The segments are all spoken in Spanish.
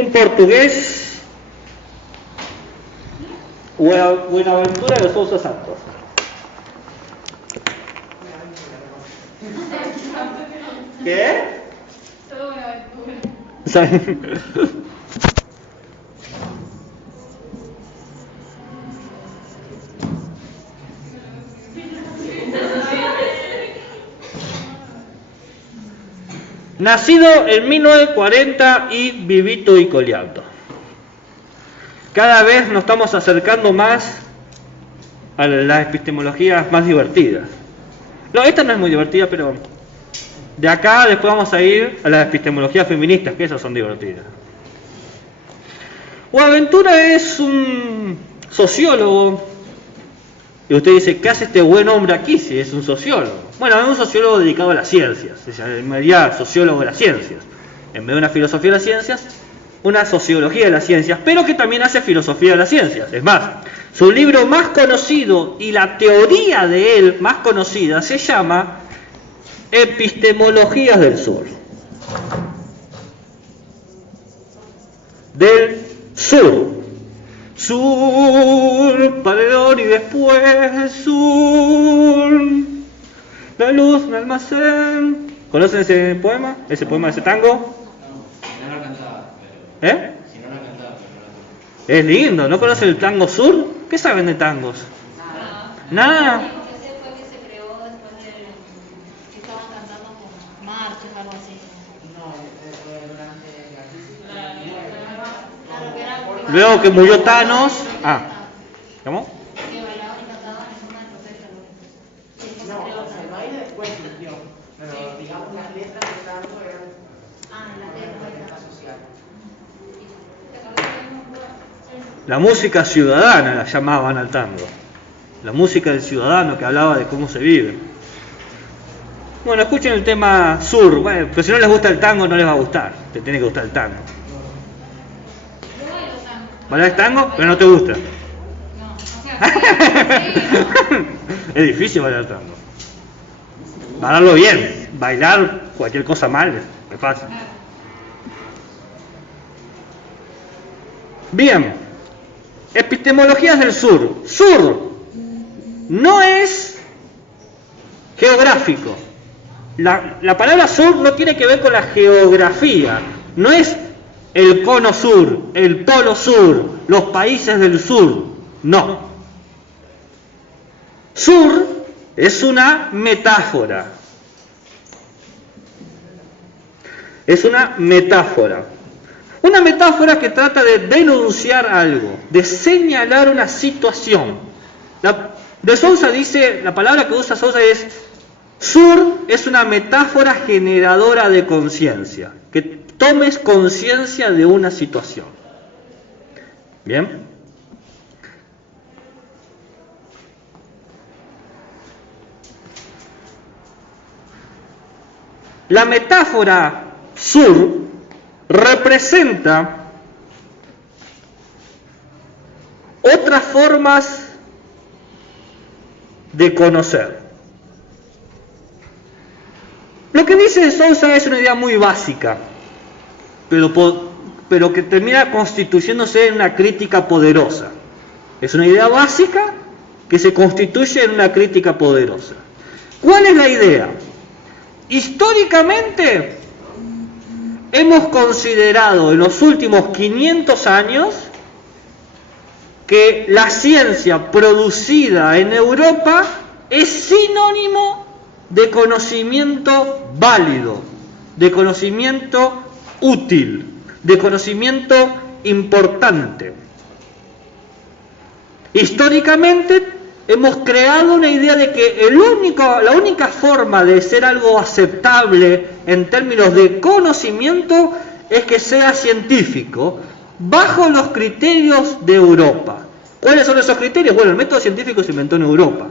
un portugués, Buenaventura de Sousa Santos. ¿Qué? Todo Buenaventura. Nacido en 1940 y vivito y coleando. Cada vez nos estamos acercando más a las epistemologías más divertidas. No, esta no es muy divertida, pero de acá después vamos a ir a las epistemologías feministas, que esas son divertidas. Buenaventura es un sociólogo. Y usted dice, ¿qué hace este buen hombre aquí si es un sociólogo? Bueno, es un sociólogo dedicado a las ciencias, se llamaría sociólogo de las ciencias. En vez de una filosofía de las ciencias, una sociología de las ciencias, pero que también hace filosofía de las ciencias. Es más, su libro más conocido y la teoría de él más conocida se llama Epistemologías del Sur. Del sur. Sur, paredón y después sur. La luz, un almacén. ¿Conocen ese poema? ¿Ese poema, ese tango? No, si no lo cantaba, pero... ¿Eh? Si no lo cantaba, pero no lo... Es lindo, ¿no conocen el tango sur? ¿Qué saben de tangos? Nada. Lo que sé fue que se creó después de que estaban cantando con marchas, algo así. No, durante la crisis. Claro que era. Luego que murió Thanos. Ah, ¿cómo? Que bailaban y cantaban en forma de protesta. Sí, después se No, creó o sea, el baile después surgió, pero digamos las letras de tango eran en la protesta social. La música ciudadana la llamaban al tango. La música del ciudadano que hablaba de cómo se vive. Bueno, escuchen el tema sur. Bueno, pero si no les gusta el tango, no les va a gustar. Te tiene que gustar el tango. Yo bailo tango. ¿Bailas tango? Pero no te gusta. No, o sea, sí, Es difícil bailar tango. Bailarlo bien. Bailar cualquier cosa mal es fácil. Bien. Epistemologías del sur. Sur no es geográfico. La palabra sur no tiene que ver con la geografía. No es el cono sur, el polo sur, los países del sur. No. Sur es una metáfora. Es una metáfora. Una metáfora que trata de denunciar algo, de señalar una situación. De Sousa dice, la palabra que usa Sousa es, sur es una metáfora generadora de conciencia, que tomes conciencia de una situación. ¿Bien? La metáfora sur representa otras formas de conocer. Lo que dice Sousa es una idea muy básica, pero que termina constituyéndose en una crítica poderosa. Es una idea básica que se constituye en una crítica poderosa. ¿Cuál es la idea? Históricamente, hemos considerado en los últimos 500 años que la ciencia producida en Europa es sinónimo de conocimiento válido, de conocimiento útil, de conocimiento importante. Históricamente hemos creado una idea de que la única forma de ser algo aceptable en términos de conocimiento es que sea científico, bajo los criterios de Europa. ¿Cuáles son esos criterios? Bueno, el método científico se inventó en Europa.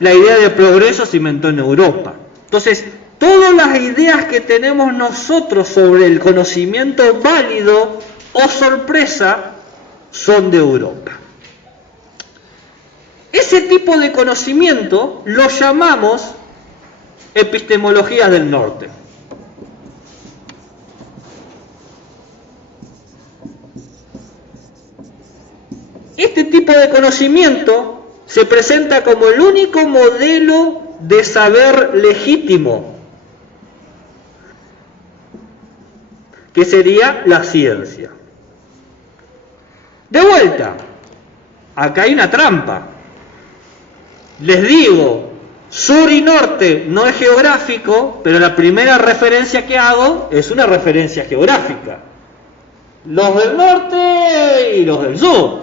La idea de progreso se inventó en Europa. Entonces, todas las ideas que tenemos nosotros sobre el conocimiento válido o sorpresa son de Europa. Ese tipo de conocimiento lo llamamos epistemologías del norte. este tipo de conocimiento se presenta como el único modelo de saber legítimo, que sería la ciencia. De vuelta, acá hay una trampa. Les digo, sur y norte no es geográfico, pero la primera referencia que hago es una referencia geográfica. Los del norte y los del sur.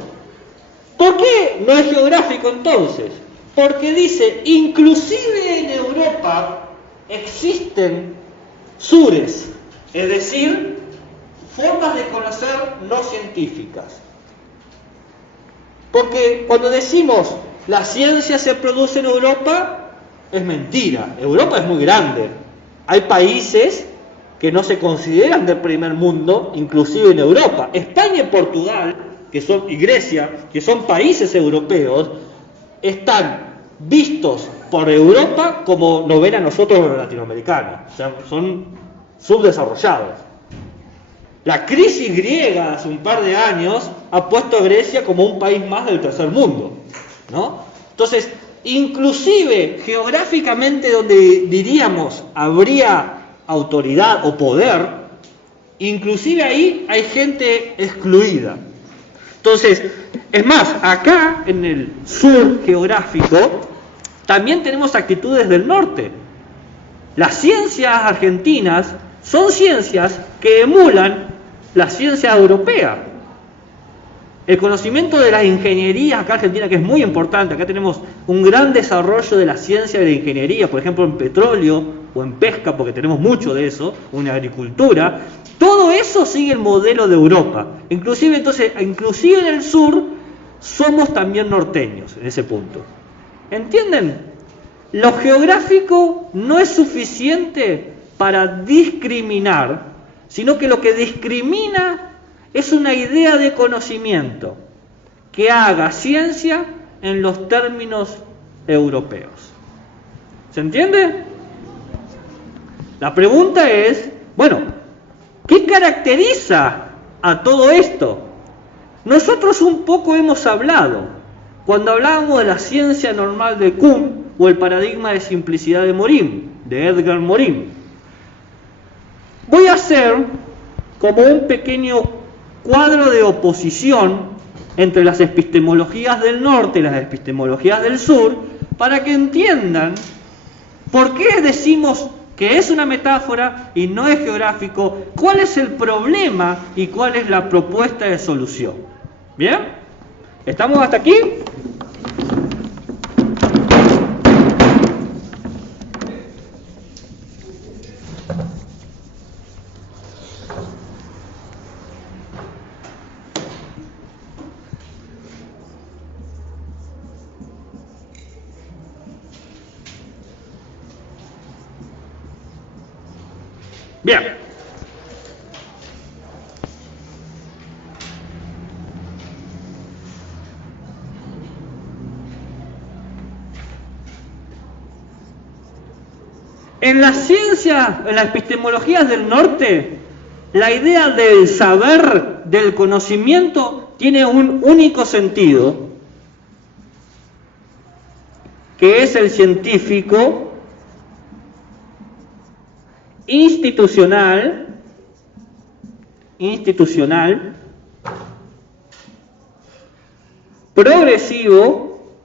¿Por qué no es geográfico entonces? Porque dice, inclusive en Europa existen sures, es decir, formas de conocer no científicas. Porque cuando decimos la ciencia se produce en Europa, es mentira. Europa es muy grande. Hay países que no se consideran del primer mundo, inclusive en Europa. España y Portugal, y Grecia, que son países europeos, están vistos por Europa como nos ven a nosotros los latinoamericanos. O sea, son subdesarrollados. La crisis griega hace un par de años ha puesto a Grecia como un país más del tercer mundo, ¿no? Entonces, inclusive geográficamente donde diríamos habría autoridad o poder, inclusive ahí hay gente excluida. Entonces, es más, acá en el sur geográfico también tenemos actitudes del norte. Las ciencias argentinas son ciencias que emulan la ciencia europea. El conocimiento de las ingenierías acá en Argentina, que es muy importante, acá tenemos un gran desarrollo de la ciencia de la ingeniería, por ejemplo en petróleo o en pesca, porque tenemos mucho de eso, o en agricultura. Todo eso sigue el modelo de Europa. Inclusive en el sur somos también norteños en ese punto. ¿Entienden? Lo geográfico no es suficiente para discriminar, sino que lo que discrimina es una idea de conocimiento que haga ciencia en los términos europeos. ¿Se entiende? La pregunta es, bueno, ¿qué caracteriza a todo esto? Nosotros un poco hemos hablado, cuando hablábamos de la ciencia normal de Kuhn o el paradigma de simplicidad de Morin, de Edgar Morin. Voy a hacer como un pequeño cuadro de oposición entre las epistemologías del norte y las epistemologías del sur, para que entiendan por qué decimos que es una metáfora y no es geográfico, cuál es el problema y cuál es la propuesta de solución. ¿Bien? ¿Estamos hasta aquí? Bien. En la ciencia, en las epistemologías del norte, la idea del saber, del conocimiento, tiene un único sentido, que es el científico institucional, progresivo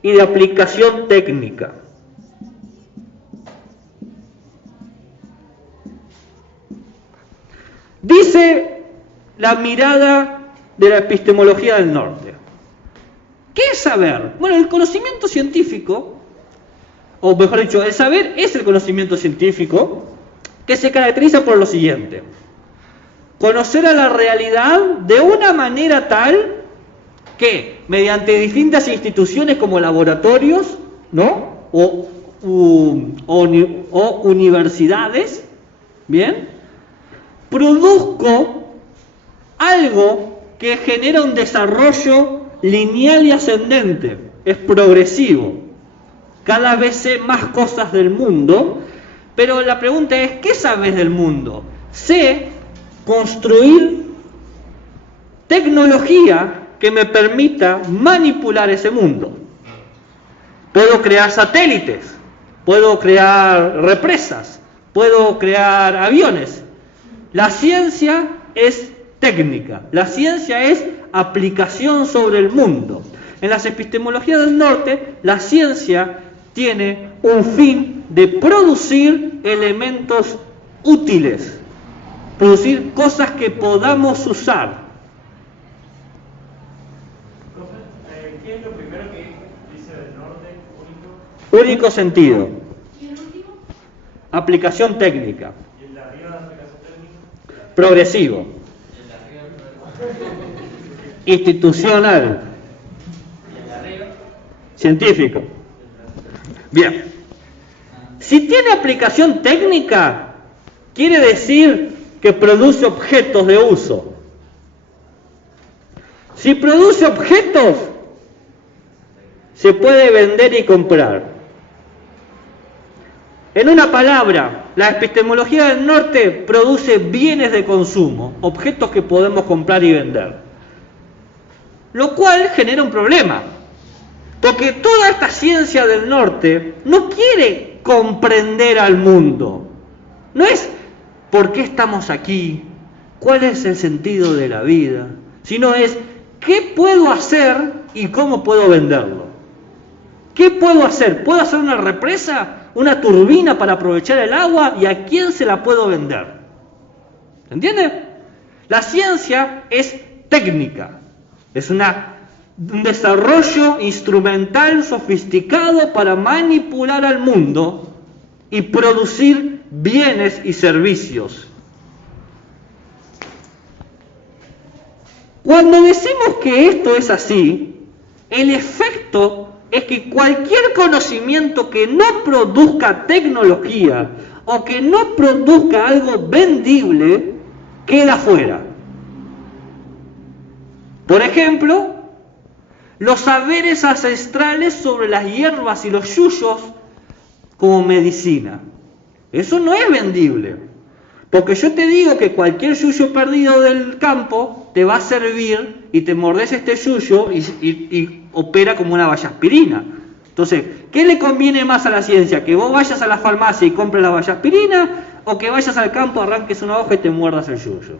y de aplicación técnica. Dice la mirada de la epistemología del norte. ¿Qué es saber? Bueno, el conocimiento científico, o mejor dicho, el saber es el conocimiento científico que se caracteriza por lo siguiente: conocer a la realidad de una manera tal que, mediante distintas instituciones como laboratorios, ¿no? o universidades, ¿bien?, produzco algo que genera un desarrollo lineal y ascendente, es progresivo. Cada vez sé más cosas del mundo, pero la pregunta es, ¿qué sabes del mundo? Sé construir tecnología que me permita manipular ese mundo. Puedo crear satélites, puedo crear represas, puedo crear aviones. La ciencia es técnica, la ciencia es aplicación sobre el mundo. En las epistemologías del norte, la ciencia tiene un fin de producir elementos útiles, producir cosas que podamos usar. ¿Qué es lo primero que dice del norte? Único sentido. ¿Y el último? Aplicación técnica. ¿Y el de arriba de aplicación técnica? Progresivo. Institucional. Científico. Bien. Si tiene aplicación técnica, quiere decir que produce objetos de uso. Si produce objetos, se puede vender y comprar. En una palabra, la epistemología del norte produce bienes de consumo, objetos que podemos comprar y vender. Lo cual genera un problema, porque toda esta ciencia del norte no quiere comprender al mundo. No es por qué estamos aquí, cuál es el sentido de la vida, sino es qué puedo hacer y cómo puedo venderlo. ¿Qué puedo hacer? ¿Puedo hacer una represa, una turbina para aprovechar el agua y a quién se la puedo vender? ¿Se entiende? La ciencia es técnica, es un desarrollo instrumental sofisticado para manipular al mundo y producir bienes y servicios. Cuando decimos que esto es así, el efecto es que cualquier conocimiento que no produzca tecnología o que no produzca algo vendible queda fuera. Por ejemplo, los saberes ancestrales sobre las hierbas y los yuyos como medicina. Eso no es vendible, porque yo te digo que cualquier yuyo perdido del campo te va a servir y te mordés este yuyo y opera como una vallaspirina. Entonces, ¿qué le conviene más a la ciencia? ¿Que vos vayas a la farmacia y compres la vallaspirina o que vayas al campo, arranques una hoja y te muerdas el yuyo?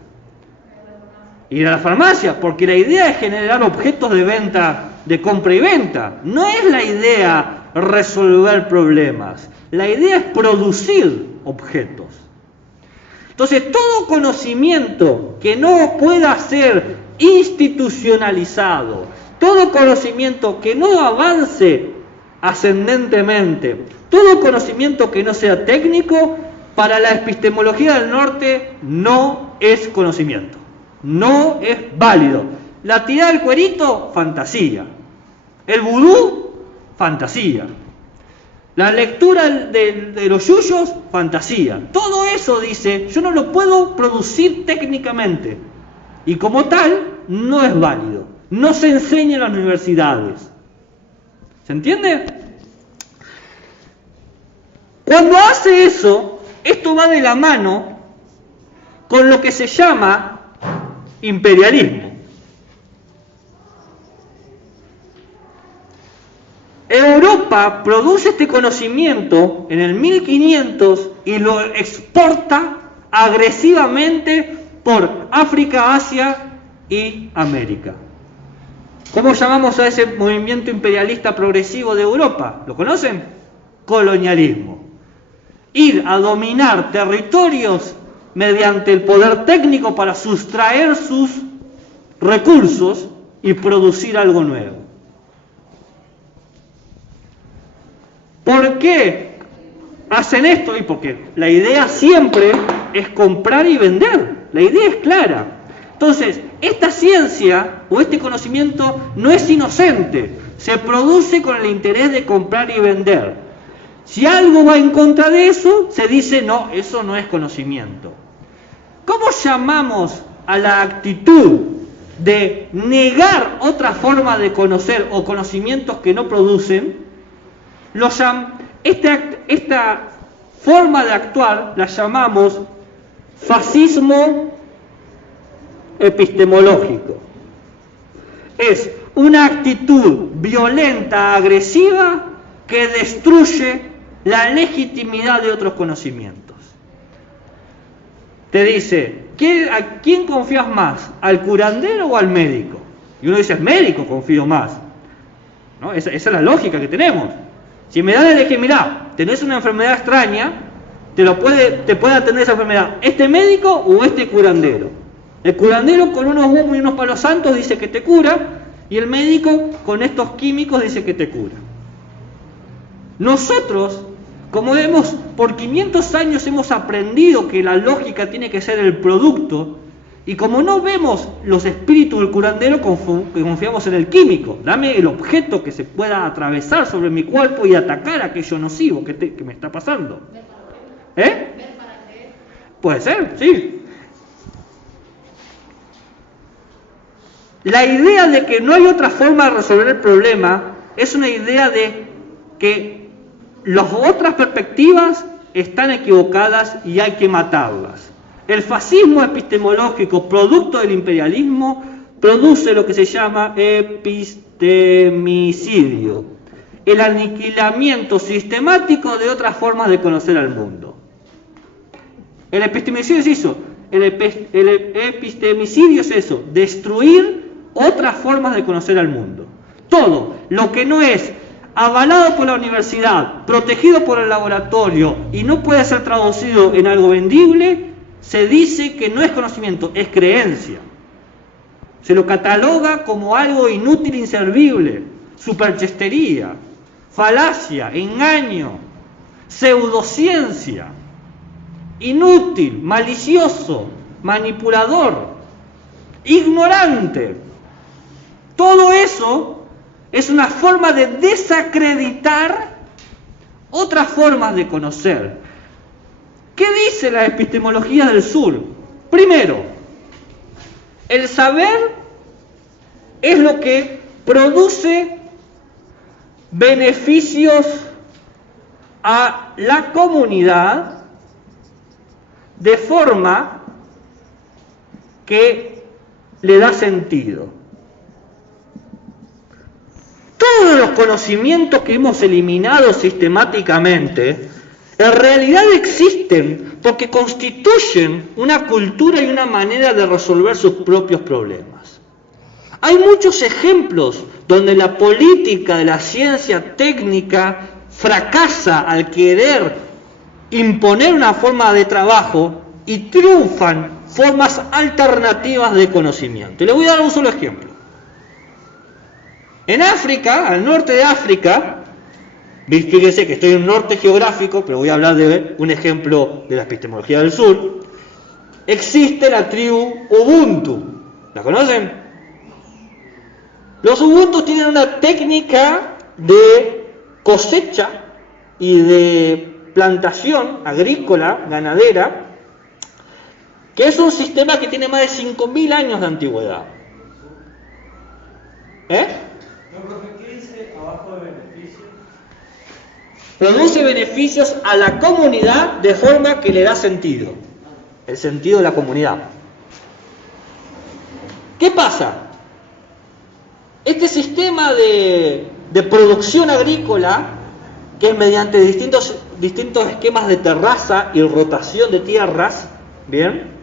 Ir a la farmacia, porque la idea es generar objetos de venta, de compra y venta. No es la idea resolver problemas. La idea es producir objetos. Entonces, todo conocimiento que no pueda ser institucionalizado, todo conocimiento que no avance ascendentemente, todo conocimiento que no sea técnico, para la epistemología del norte no es conocimiento, no es válido. La tirada del cuerito, fantasía. El vudú, fantasía. La lectura de los yuyos, fantasía. Todo eso, dice, yo no lo puedo producir técnicamente. Y como tal, no es válido. No se enseña en las universidades. ¿Se entiende? Cuando hace eso, esto va de la mano con lo que se llama imperialismo. Europa produce este conocimiento en el 1500 y lo exporta agresivamente por África, Asia y América. ¿Cómo llamamos a ese movimiento imperialista progresivo de Europa? ¿Lo conocen? Colonialismo. Ir a dominar territorios mediante el poder técnico para sustraer sus recursos y producir algo nuevo. ¿Por qué hacen esto? Y porque la idea siempre es comprar y vender. La idea es clara. Entonces, esta ciencia o este conocimiento no es inocente. Se produce con el interés de comprar y vender. Si algo va en contra de eso, se dice, no, eso no es conocimiento. ¿Cómo llamamos a la actitud de negar otra forma de conocer o conocimientos que no producen? Esta forma de actuar la llamamos fascismo epistemológico. es una actitud violenta, agresiva, que destruye la legitimidad de otros conocimientos. Te dice, ¿a quién confías más? ¿Al curandero o al médico? Y uno dice, al médico confío más, ¿no? Esa es la lógica que tenemos. Si me dan a elegir, mirá, tenés una enfermedad extraña, te puede atender esa enfermedad este médico o este curandero. El curandero con unos humos y unos palos santos dice que te cura, y el médico con estos químicos dice que te cura. Nosotros, como por 500 años hemos aprendido que la lógica tiene que ser el producto, y como no vemos los espíritus del curandero, confiamos en el químico. Dame el objeto que se pueda atravesar sobre mi cuerpo y atacar aquello nocivo que me está pasando. ¿Eh? Puede ser, sí. La idea de que no hay otra forma de resolver el problema es una idea de que las otras perspectivas están equivocadas y hay que matarlas. El fascismo epistemológico, producto del imperialismo, produce lo que se llama epistemicidio, el aniquilamiento sistemático de otras formas de conocer al mundo. El epistemicidio es eso, el epistemicidio es eso, destruir otras formas de conocer al mundo. Todo lo que no es avalado por la universidad, protegido por el laboratorio y no puede ser traducido en algo vendible, se dice que no es conocimiento, es creencia. Se lo cataloga como algo inútil, inservible, superchestería, falacia, engaño, pseudociencia, inútil, malicioso, manipulador, ignorante. Todo eso es una forma de desacreditar otras formas de conocer. ¿Qué dice la epistemología del sur? Primero, el saber es lo que produce beneficios a la comunidad de forma que le da sentido. Todos los conocimientos que hemos eliminado sistemáticamente, en realidad existen porque constituyen una cultura y una manera de resolver sus propios problemas. Hay muchos ejemplos donde la política de la ciencia técnica fracasa al querer imponer una forma de trabajo y triunfan formas alternativas de conocimiento. Y le voy a dar un solo ejemplo. En África, al norte de África, fíjense que estoy en un norte geográfico, pero voy a hablar de un ejemplo de la epistemología del sur, existe la tribu Ubuntu. ¿La conocen? Los Ubuntu tienen una técnica de cosecha y de plantación agrícola, ganadera, que es un sistema que tiene más de 5.000 años de antigüedad. No, profe, ¿qué dice abajo de beneficios? Produce beneficios a la comunidad de forma que le da sentido. El sentido de la comunidad. ¿Qué pasa? Este sistema de producción agrícola, que es mediante distintos esquemas de terraza y rotación de tierras, ¿bien?,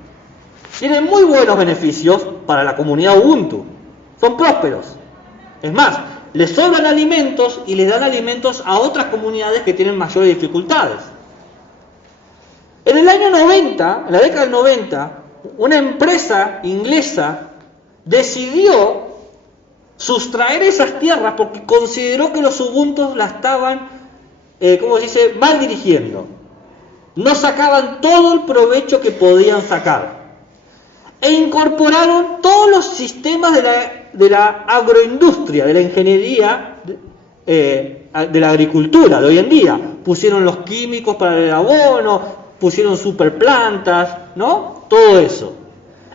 tiene muy buenos beneficios para la comunidad Ubuntu. Son prósperos. Es más, les sobran alimentos y les dan alimentos a otras comunidades que tienen mayores dificultades. En el año 90, en la década del 90, una empresa inglesa decidió sustraer esas tierras porque consideró que los Ubuntu la estaban, mal dirigiendo. No sacaban todo el provecho que podían sacar. E incorporaron todos los sistemas de la agroindustria, de la ingeniería, de la agricultura de hoy en día. Pusieron los químicos para el abono, pusieron superplantas, ¿no? Todo eso.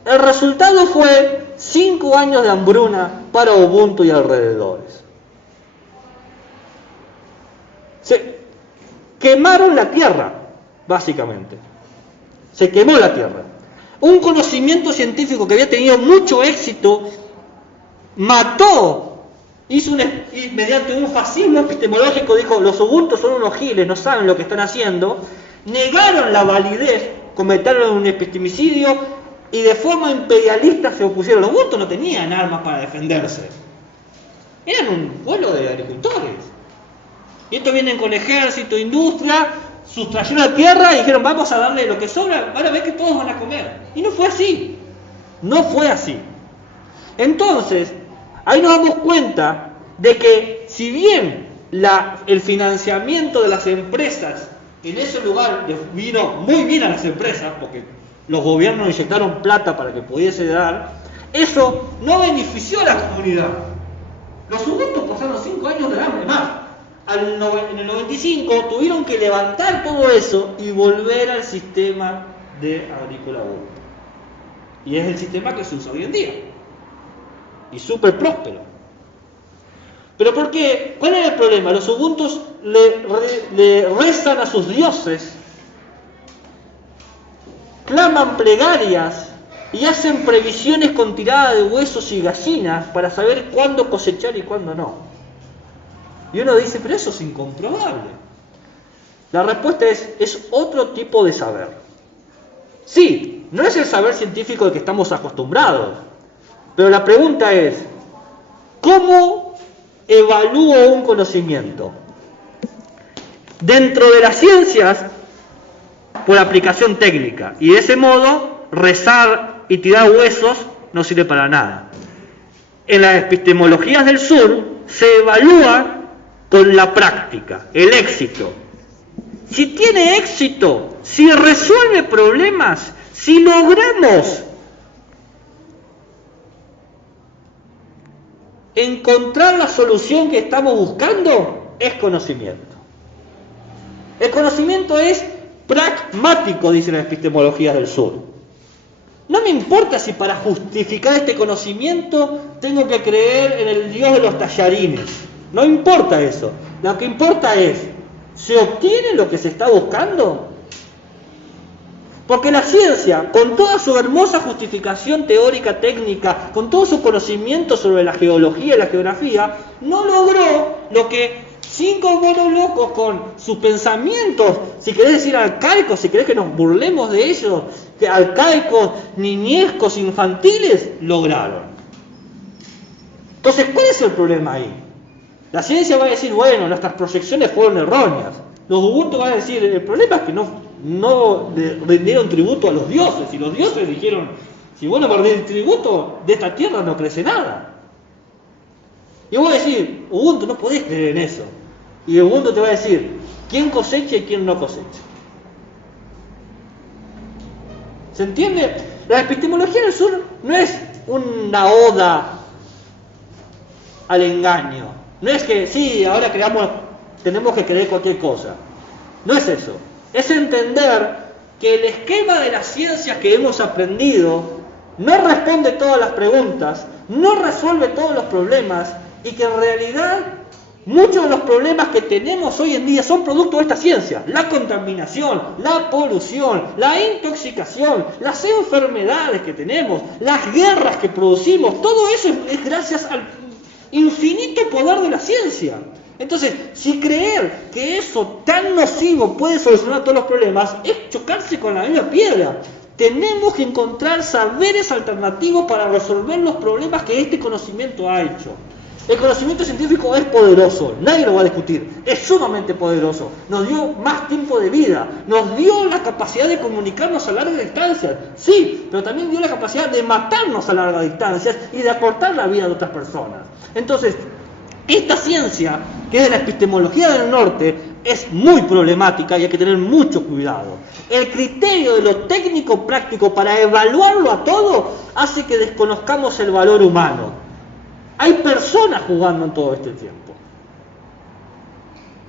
El resultado fue 5 años de hambruna para Ubuntu y alrededores. Se quemaron la tierra, básicamente. Se quemó la tierra. Un conocimiento científico que había tenido mucho éxito mató, y mediante un fascismo epistemológico dijo, los Ubuntu son unos giles, no saben lo que están haciendo, negaron la validez, cometieron un epistemicidio y de forma imperialista se opusieron. Los Ubuntu no tenían armas para defenderse, eran un pueblo de agricultores. Y estos vienen con ejército, industria, sustrayeron la tierra y dijeron, vamos a darle lo que sobra, van a ver que todos van a comer. Y no fue así. No fue así. Entonces, ahí nos damos cuenta de que si bien el financiamiento de las empresas en ese lugar les vino muy bien a las empresas, porque los gobiernos inyectaron plata para que pudiese dar, eso no benefició a la comunidad. Los Ubuntu pasaron 5 años de hambre más. En el 95 tuvieron que levantar todo eso y volver al sistema de agrícola Ubuntu. Y es el sistema que se usa hoy en día. Y súper próspero. ¿Pero por qué? ¿Cuál era el problema? Los Ubuntus le rezan a sus dioses, claman plegarias y hacen previsiones con tirada de huesos y gallinas para saber cuándo cosechar y cuándo no. Y uno dice, pero eso es incomprobable. La respuesta es otro tipo de saber. Sí, no es el saber científico al que estamos acostumbrados, pero la pregunta es, ¿cómo evalúo un conocimiento? Dentro de las ciencias, por aplicación técnica, y de ese modo, rezar y tirar huesos no sirve para nada. En las epistemologías del sur se evalúa con la práctica, el éxito. Si tiene éxito, si resuelve problemas, si logramos encontrar la solución que estamos buscando, es conocimiento. El conocimiento es pragmático, dicen las epistemologías del sur. No me importa si para justificar este conocimiento tengo que creer en el dios de los tallarines. No importa eso. Lo que importa es, ¿se obtiene lo que se está buscando? Porque la ciencia, con toda su hermosa justificación teórica, técnica, con todo su conocimiento sobre la geología y la geografía, no logró lo que 5 monos locos con sus pensamientos, si querés decir arcaicos, si querés que nos burlemos de ellos, que arcaicos, niñescos, infantiles, lograron. Entonces, ¿cuál es el problema ahí? La ciencia va a decir, bueno, nuestras proyecciones fueron erróneas. Los Ubuntu van a decir, el problema es que no le rindieron tributo a los dioses. Y los dioses dijeron, si vos no me rendís tributo, de esta tierra no crece nada. Y vos vas a decir, Ubuntu, no podés creer en eso. Y Ubuntu te va a decir, quién cosecha y quién no cosecha. ¿Se entiende? La epistemología del sur no es una oda al engaño. No es que, sí, ahora tenemos que creer cualquier cosa. No es eso. Es entender que el esquema de las ciencias que hemos aprendido no responde todas las preguntas, no resuelve todos los problemas y que en realidad muchos de los problemas que tenemos hoy en día son producto de esta ciencia. La contaminación, la polución, la intoxicación, las enfermedades que tenemos, las guerras que producimos, todo eso es gracias al infinito poder de la ciencia. Entonces, si creer que eso tan nocivo puede solucionar todos los problemas, es chocarse con la misma piedra. Tenemos que encontrar saberes alternativos para resolver los problemas que este conocimiento ha hecho. El conocimiento científico es poderoso, nadie lo va a discutir, es sumamente poderoso. Nos dio más tiempo de vida, nos dio la capacidad de comunicarnos a larga distancia, sí, pero también dio la capacidad de matarnos a larga distancia y de acortar la vida de otras personas. Entonces, esta ciencia, que es de la epistemología del norte, es muy problemática y hay que tener mucho cuidado. El criterio de lo técnico práctico para evaluarlo a todo hace que desconozcamos el valor humano. Hay personas jugando en todo este tiempo.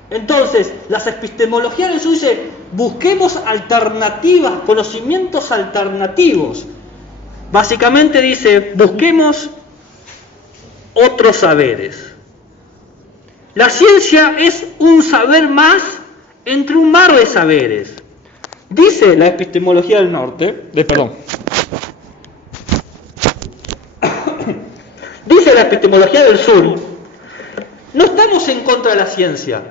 Entonces, las epistemologías del sur dicen, busquemos alternativas, conocimientos alternativos. Básicamente dice, busquemos otros saberes. La ciencia es un saber más entre un mar de saberes. Dice la epistemología del norte, dice dice la epistemología del sur, no estamos en contra de la ciencia.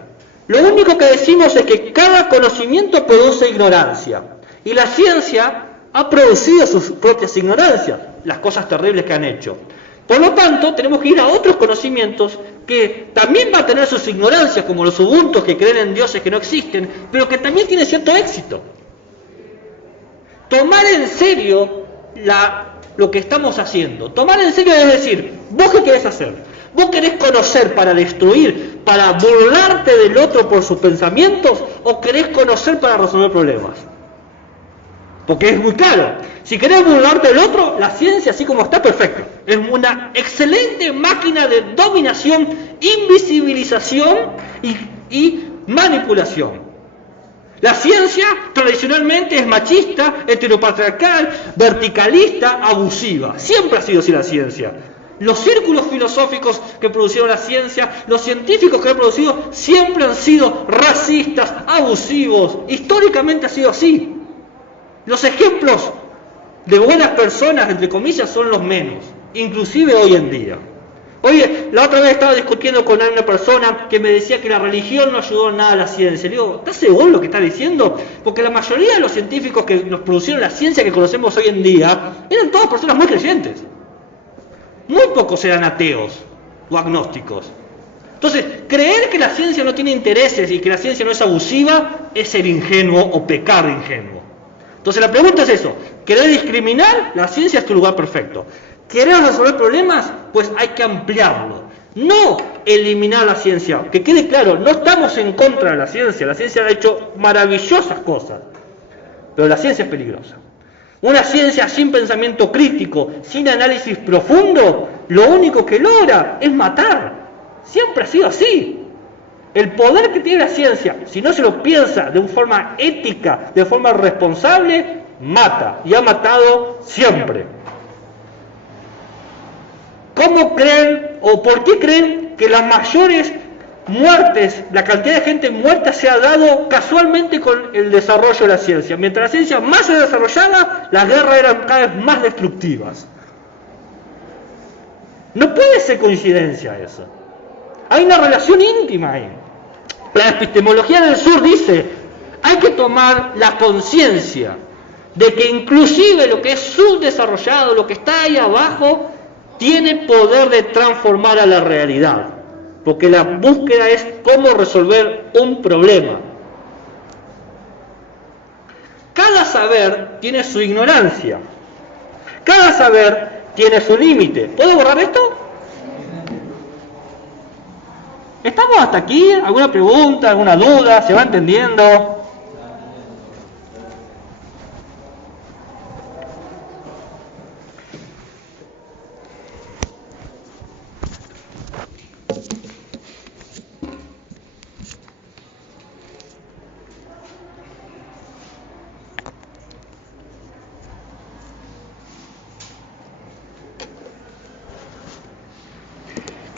Lo único que decimos es que cada conocimiento produce ignorancia. Y la ciencia ha producido sus propias ignorancias, las cosas terribles que han hecho. Por lo tanto, tenemos que ir a otros conocimientos que también van a tener sus ignorancias, como los ubuntus que creen en dioses que no existen, pero que también tienen cierto éxito. Tomar en serio lo que estamos haciendo. Tomar en serio es decir, ¿vos qué querés hacer? ¿Vos querés conocer para destruir, para burlarte del otro por sus pensamientos, o querés conocer para resolver problemas? Porque es muy claro. Si querés burlarte del otro, la ciencia así como está, perfecto. Es una excelente máquina de dominación, invisibilización y manipulación. La ciencia tradicionalmente es machista, heteropatriarcal, verticalista, abusiva. Siempre ha sido así la ciencia. Los círculos filosóficos que produjeron la ciencia, los científicos que han producido, siempre han sido racistas, abusivos. Históricamente ha sido así. Los ejemplos de buenas personas, entre comillas, son los menos, inclusive hoy en día. Oye, la otra vez estaba discutiendo con una persona que me decía que la religión no ayudó en nada a la ciencia. Le digo, ¿estás seguro de lo que está diciendo? Porque la mayoría de los científicos que nos produjeron la ciencia que conocemos hoy en día eran todas personas muy creyentes. Muy pocos eran ateos o agnósticos. Entonces, creer que la ciencia no tiene intereses y que la ciencia no es abusiva es ser ingenuo o pecar de ingenuo. Entonces la pregunta es eso, ¿querés discriminar? La ciencia es tu lugar perfecto. ¿Querés resolver problemas? Pues hay que ampliarlo. No eliminar la ciencia. Que quede claro, no estamos en contra de la ciencia ha hecho maravillosas cosas. Pero la ciencia es peligrosa. Una ciencia sin pensamiento crítico, sin análisis profundo, lo único que logra es matar. Siempre ha sido así. El poder que tiene la ciencia, si no se lo piensa de una forma ética, de forma responsable, mata. Y ha matado siempre. ¿Cómo creen o por qué creen que las mayores muertes, la cantidad de gente muerta se ha dado casualmente con el desarrollo de la ciencia? Mientras la ciencia más se desarrollaba, las guerras eran cada vez más destructivas. No puede ser coincidencia eso. Hay una relación íntima ahí. La epistemología del sur dice, hay que tomar la conciencia de que inclusive lo que es subdesarrollado, lo que está ahí abajo, tiene poder de transformar a la realidad. Porque la búsqueda es cómo resolver un problema. Cada saber tiene su ignorancia. Cada saber tiene su límite. ¿Puedo borrar esto? ¿Estamos hasta aquí? ¿Alguna pregunta? ¿Alguna duda? ¿Se va entendiendo?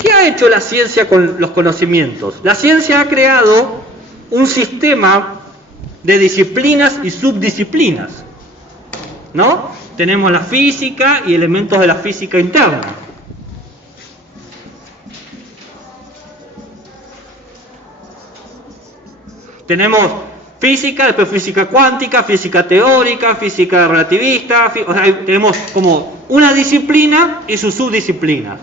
¿Qué ha hecho la ciencia con los conocimientos? La ciencia ha creado un sistema de disciplinas y subdisciplinas, ¿no? Tenemos la física y elementos de la física interna. Tenemos física, después física cuántica, física teórica, física relativista, o sea, tenemos como una disciplina y sus subdisciplinas.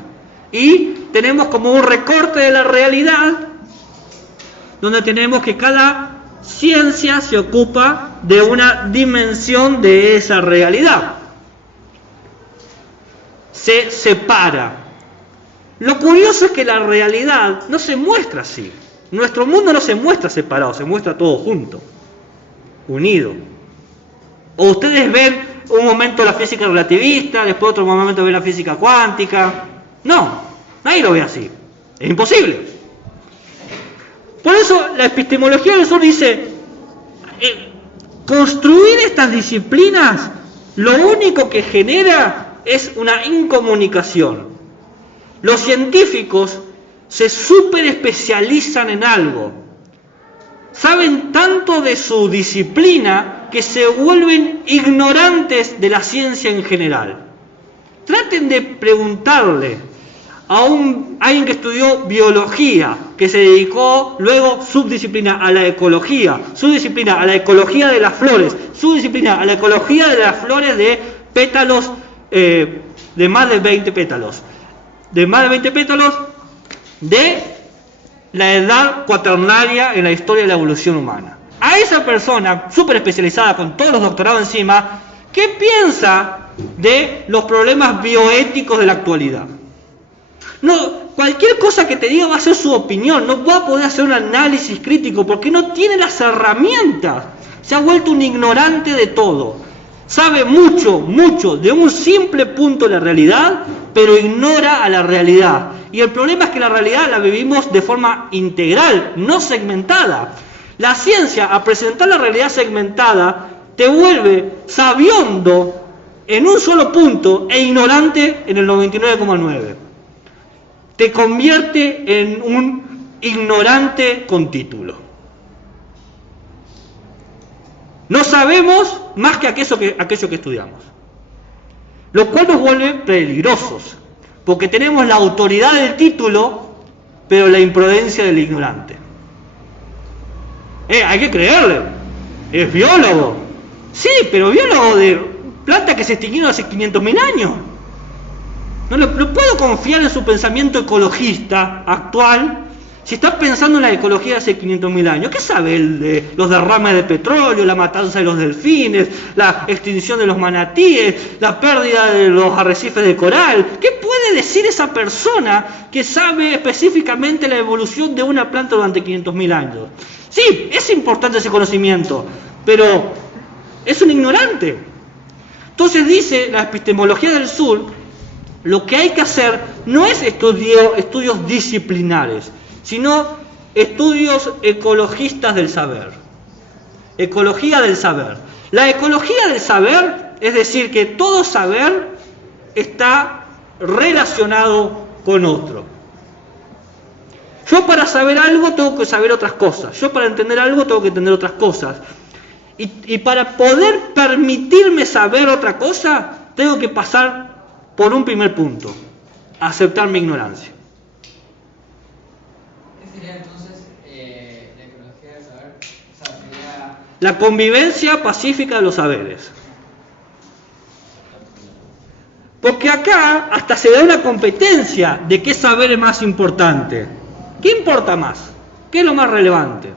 Y tenemos como un recorte de la realidad, donde tenemos que cada ciencia se ocupa de una dimensión de esa realidad. Se separa. Lo curioso es que la realidad no se muestra así. Nuestro mundo no se muestra separado, se muestra todo junto, unido. O ustedes ven un momento la física relativista, después otro momento ven la física cuántica. No, nadie lo ve así. Es imposible. Por eso la epistemología del sur dice, construir estas disciplinas lo único que genera es una incomunicación. Los científicos se súper especializan en algo. Saben tanto de su disciplina que se vuelven ignorantes de la ciencia en general. Traten de preguntarle a alguien que estudió biología, que se dedicó luego subdisciplina a la ecología, subdisciplina a la ecología de las flores, subdisciplina a la ecología de las flores de pétalos, de más de 20 pétalos, de la edad cuaternaria en la historia de la evolución humana. A esa persona, súper especializada con todos los doctorados encima, ¿qué piensa de los problemas bioéticos de la actualidad? No, cualquier cosa que te diga va a ser su opinión, no va a poder hacer un análisis crítico porque no tiene las herramientas. Se ha vuelto un ignorante de todo. Sabe mucho de un simple punto de la realidad, pero ignora a la realidad. Y el problema es que la realidad la vivimos de forma integral, no segmentada. La ciencia, a presentar la realidad segmentada, te vuelve sabiondo en un solo punto e ignorante en el 99,9. Te convierte en un ignorante con título. No sabemos más que aquello que estudiamos, lo cual nos vuelve peligrosos, porque tenemos la autoridad del título, pero la imprudencia del ignorante. Hay que creerle, es biólogo, sí, pero biólogo de plantas que se extinguieron hace 500.000 años. No puedo confiar en su pensamiento ecologista actual si está pensando en la ecología de hace 500.000 años. ¿Qué sabe él de los derrames de petróleo, la matanza de los delfines, la extinción de los manatíes, la pérdida de los arrecifes de coral? ¿Qué puede decir esa persona que sabe específicamente la evolución de una planta durante 500.000 años? Sí, es importante ese conocimiento, pero es un ignorante. Entonces dice la epistemología del sur, lo que hay que hacer no es estudios disciplinares, sino estudios ecologistas del saber. Ecología del saber. La ecología del saber es decir que todo saber está relacionado con otro. Yo para saber algo tengo que saber otras cosas. Yo para entender algo tengo que entender otras cosas. Y para poder permitirme saber otra cosa, tengo que pasar por un primer punto: aceptar mi ignorancia. ¿Qué sería entonces la ecología del saber? O sea, sería... La convivencia pacífica de los saberes. Porque acá hasta se da una competencia de qué saber es más importante. ¿Qué importa más? ¿Qué es lo más relevante?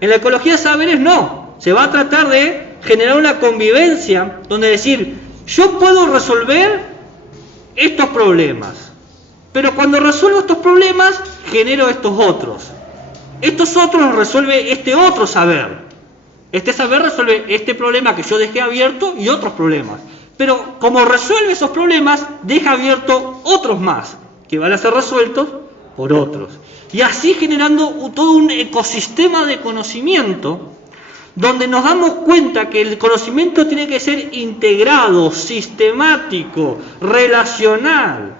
En la ecología de saberes no. Se va a tratar de generar una convivencia donde decir, yo puedo resolver estos problemas, pero cuando resuelvo estos problemas genero estos otros. Estos otros los resuelve este otro saber. Este saber resuelve este problema que yo dejé abierto y otros problemas. Pero como resuelve esos problemas, deja abierto otros más, que van a ser resueltos por otros. Y así generando todo un ecosistema de conocimiento, donde nos damos cuenta que el conocimiento tiene que ser integrado, sistemático, relacional.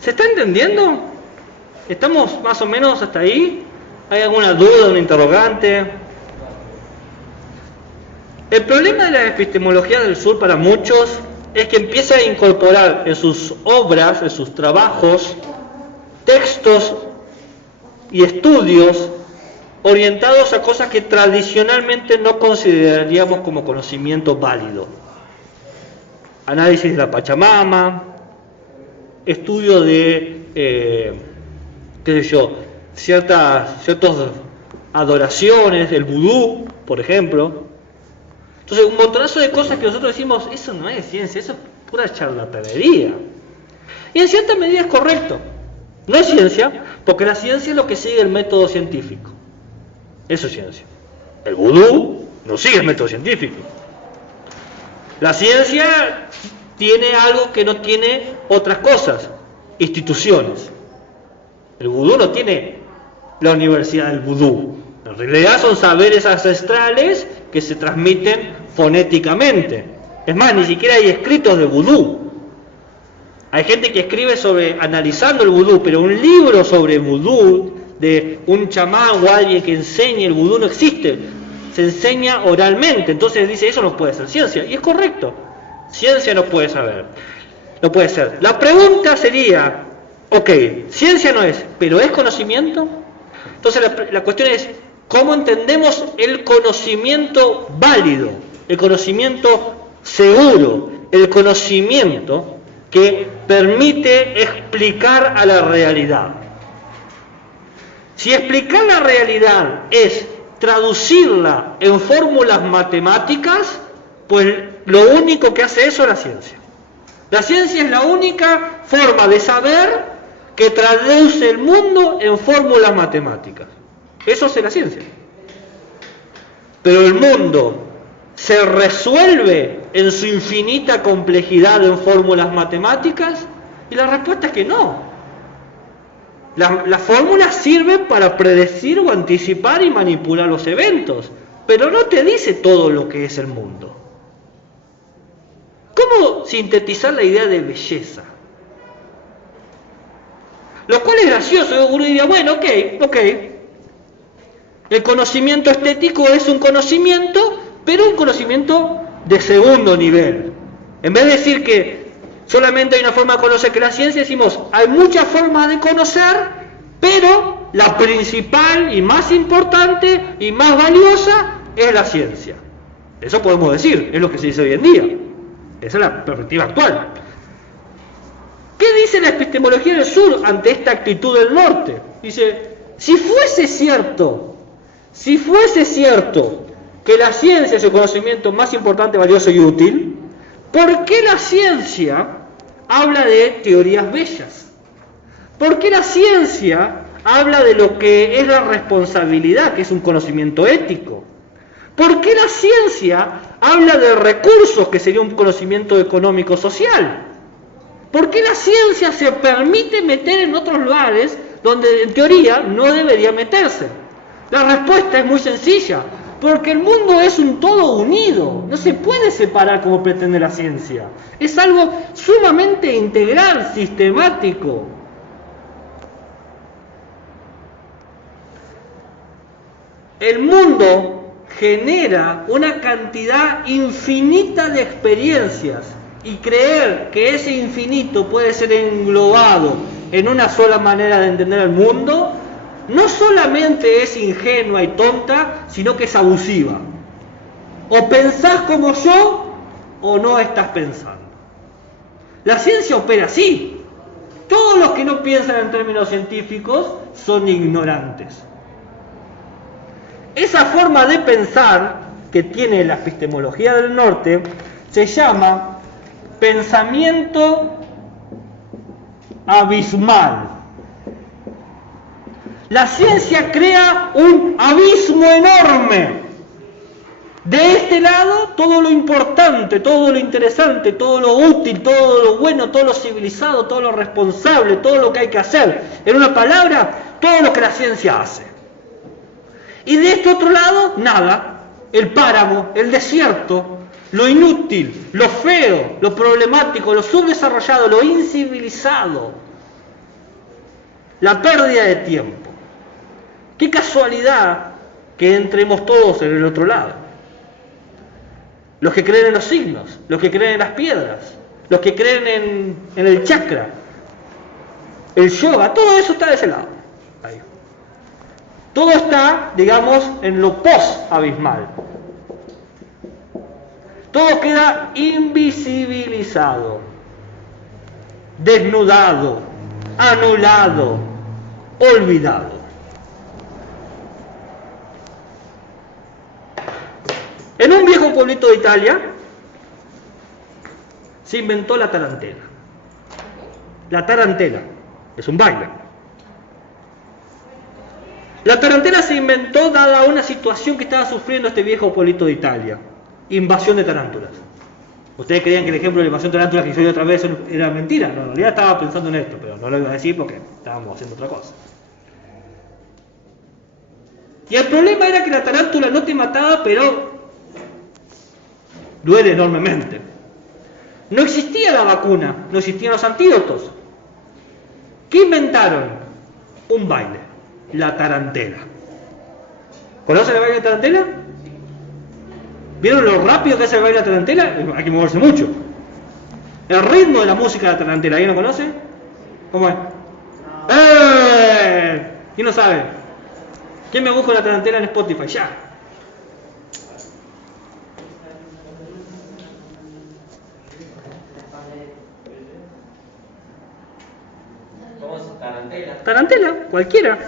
¿Se está entendiendo? ¿Estamos más o menos hasta ahí? ¿Hay alguna duda, un interrogante? El problema de la epistemología del sur para muchos es que empieza a incorporar en sus obras, en sus trabajos, textos y estudios orientados a cosas que tradicionalmente no consideraríamos como conocimiento válido. Análisis de la Pachamama, estudio de, ciertas adoraciones, el vudú, por ejemplo. Entonces, un montonazo de cosas que nosotros decimos, eso no es ciencia, eso es pura charlatanería. Y en cierta medida es correcto. No es ciencia, porque la ciencia es lo que sigue el método científico. Eso es ciencia. El vudú no sigue el método científico. La ciencia tiene algo que no tiene otras cosas, instituciones. El vudú no tiene la universidad del vudú. En realidad son saberes ancestrales que se transmiten fonéticamente. Es más, ni siquiera hay escritos de vudú. Hay gente que escribe analizando el vudú, pero un libro sobre vudú, de un chamán o alguien que enseñe el vudú no existe. Se enseña oralmente, entonces dice, eso no puede ser ciencia. Y es correcto, ciencia no puede saber. No puede ser. La pregunta sería, ok, ciencia no es, pero ¿es conocimiento? Entonces la cuestión es, ¿cómo entendemos el conocimiento válido? El conocimiento seguro, el conocimiento que permite explicar a la realidad. Si explicar la realidad es traducirla en fórmulas matemáticas, pues lo único que hace eso es la ciencia. La ciencia es la única forma de saber que traduce el mundo en fórmulas matemáticas. Eso es la ciencia. Pero el mundo se resuelve en su infinita complejidad en fórmulas matemáticas, y la respuesta es que no. Las fórmulas sirven para predecir o anticipar y manipular los eventos, pero no te dice todo lo que es el mundo. ¿Cómo sintetizar la idea de belleza? Lo cual es gracioso, uno diría, bueno, ok. El conocimiento estético es un conocimiento, pero un conocimiento de segundo nivel. En vez de decir que solamente hay una forma de conocer que la ciencia, decimos, hay muchas formas de conocer, pero la principal y más importante y más valiosa es la ciencia. Eso podemos decir, es lo que se dice hoy en día. Esa es la perspectiva actual. ¿Qué dice la epistemología del sur ante esta actitud del norte? Dice, si fuese cierto que la ciencia es el conocimiento más importante, valioso y útil, ¿por qué la ciencia habla de teorías bellas? ¿Por qué la ciencia habla de lo que es la responsabilidad, que es un conocimiento ético? ¿Por qué la ciencia habla de recursos, que sería un conocimiento económico-social? ¿Por qué la ciencia se permite meter en otros lugares donde en teoría no debería meterse? La respuesta es muy sencilla, porque el mundo es un todo unido, no se puede separar como pretende la ciencia. Es algo sumamente integral, sistemático. El mundo genera una cantidad infinita de experiencias, y creer que ese infinito puede ser englobado en una sola manera de entender el mundo, no solamente es ingenua y tonta, sino que es abusiva. O pensás como yo, o no estás pensando. La ciencia opera así. Todos los que no piensan en términos científicos son ignorantes. Esa forma de pensar que tiene la epistemología del norte se llama pensamiento abismal. La ciencia crea un abismo enorme. De este lado, todo lo importante, todo lo interesante, todo lo útil, todo lo bueno, todo lo civilizado, todo lo responsable, todo lo que hay que hacer. En una palabra, todo lo que la ciencia hace. Y de este otro lado, nada. El páramo, el desierto, lo inútil, lo feo, lo problemático, lo subdesarrollado, lo incivilizado. La pérdida de tiempo. Qué casualidad que entremos todos en el otro lado. Los que creen en los signos, los que creen en las piedras, los que creen en el chakra, el yoga, todo eso está de ese lado. Ahí. Todo está, digamos, en lo post-abismal. Todo queda invisibilizado, desnudado, anulado, olvidado. En un viejo pueblito de Italia se inventó la tarantela. La tarantela es un baile. La tarantela se inventó dada una situación que estaba sufriendo este viejo pueblito de Italia. Invasión de tarántulas. Ustedes creían que el ejemplo de la invasión de tarántulas que hice otra vez era mentira. No, en realidad estaba pensando en esto, pero no lo iba a decir porque estábamos haciendo otra cosa. Y el problema era que la tarántula no te mataba, pero duele enormemente. No existía la vacuna, no existían los antídotos. ¿Qué inventaron? Un baile, la tarantela. ¿Conocen el baile de tarantela? ¿Vieron lo rápido que es el baile de tarantela? Hay que moverse mucho. El ritmo de la música de la tarantela, ¿alguien lo conoce? ¿Cómo es? ¿Quién lo sabe? ¿Quién me busca la tarantela en Spotify? Ya. ¿Cómo se tarantela? Tarantela, cualquiera.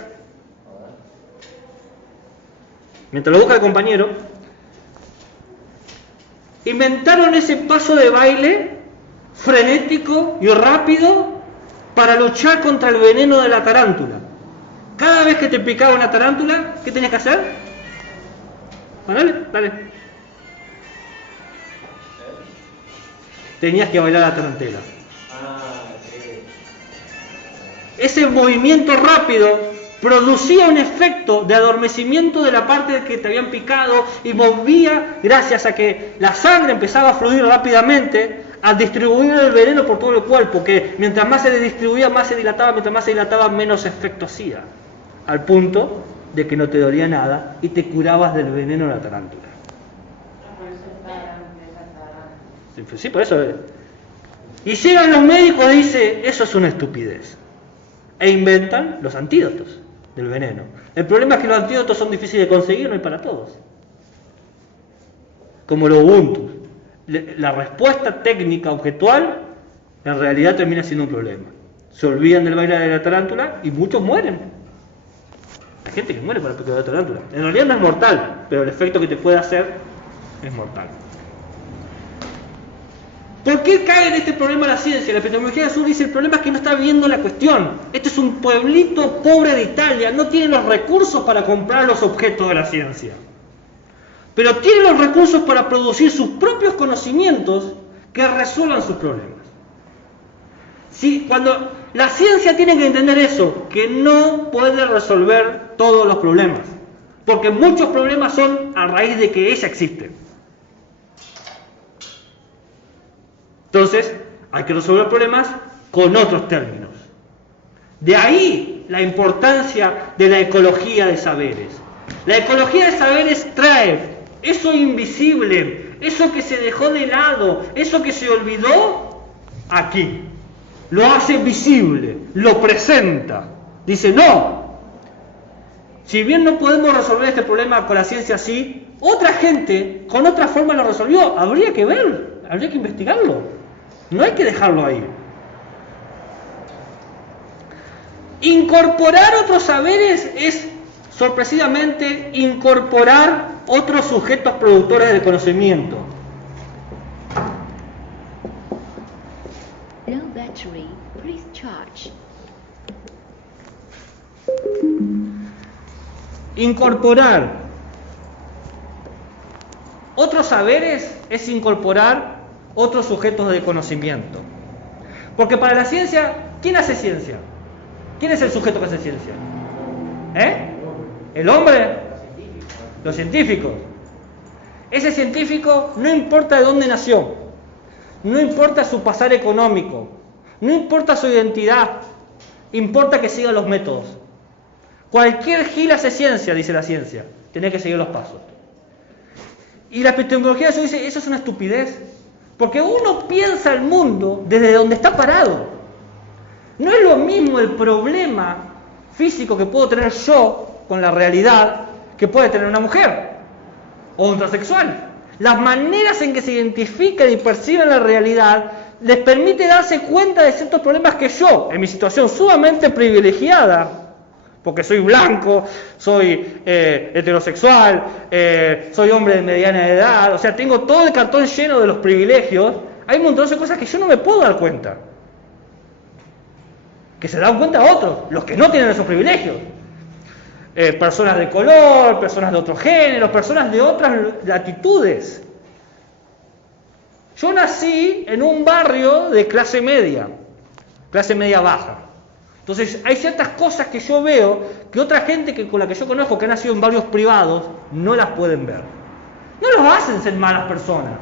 Mientras lo busca el compañero, inventaron ese paso de baile frenético y rápido para luchar contra el veneno de la tarántula. Cada vez que te picaba una tarántula, ¿qué tenías que hacer? Dale. Tenías que bailar la tarantela. Ese movimiento rápido producía un efecto de adormecimiento de la parte que te habían picado y movía, gracias a que la sangre empezaba a fluir rápidamente, a distribuir el veneno por todo el cuerpo, que mientras más se distribuía, más se dilataba, mientras más se dilataba, menos efecto hacía, al punto de que no te dolía nada y te curabas del veneno de la tarántula. Sí, por eso. Y llegan los médicos y dicen, eso es una estupidez. E inventan los antídotos del veneno. El problema es que los antídotos son difíciles de conseguir, no hay para todos. Como los Ubuntu. La respuesta técnica objetual en realidad termina siendo un problema. Se olvidan del baile de la tarántula y muchos mueren. Hay gente que muere por el efecto de la tarántula. En realidad no es mortal, pero el efecto que te puede hacer es mortal. ¿Por qué cae en este problema la ciencia? La epistemología del sur dice, el problema es que no está viendo la cuestión. Este es un pueblito pobre de Italia, no tiene los recursos para comprar los objetos de la ciencia. Pero tiene los recursos para producir sus propios conocimientos que resuelvan sus problemas. Sí, cuando la ciencia tiene que entender eso, que no puede resolver todos los problemas, porque muchos problemas son a raíz de que ella existe. Entonces, hay que resolver problemas con otros términos. De ahí la importancia de la ecología de saberes. La ecología de saberes trae eso invisible, eso que se dejó de lado, eso que se olvidó, aquí. Lo hace visible, lo presenta. Dice, no, si bien no podemos resolver este problema con la ciencia así, otra gente con otra forma lo resolvió. Habría que ver, habría que investigarlo. No hay que dejarlo ahí. Incorporar otros saberes es, sorpresivamente, incorporar otros sujetos productores de conocimiento. Low battery, please charge. Incorporar otros saberes es incorporar otros sujetos de conocimiento. Porque para la ciencia, ¿quién hace ciencia? ¿Quién es el sujeto que hace ciencia? ¿El hombre? Los científicos. Ese científico no importa de dónde nació, no importa su pasar económico, no importa su identidad, importa que siga los métodos. Cualquier gil hace ciencia, dice la ciencia, tenés que seguir los pasos. Y la epistemología eso dice, eso es una estupidez, porque uno piensa el mundo desde donde está parado. No es lo mismo el problema físico que puedo tener yo con la realidad que puede tener una mujer o un transexual. Las maneras en que se identifican y perciben la realidad les permite darse cuenta de ciertos problemas que yo, en mi situación sumamente privilegiada, porque soy blanco, soy heterosexual, soy hombre de mediana edad, o sea, tengo todo el cartón lleno de los privilegios, hay un montón de cosas que yo no me puedo dar cuenta. Que se dan cuenta otros, los que no tienen esos privilegios. Personas de color, personas de otros géneros, personas de otras latitudes. Yo nací en un barrio de clase media baja. Entonces hay ciertas cosas que yo veo que otra gente con la que yo conozco que ha nacido en barrios privados no las pueden ver. No los hacen ser malas personas.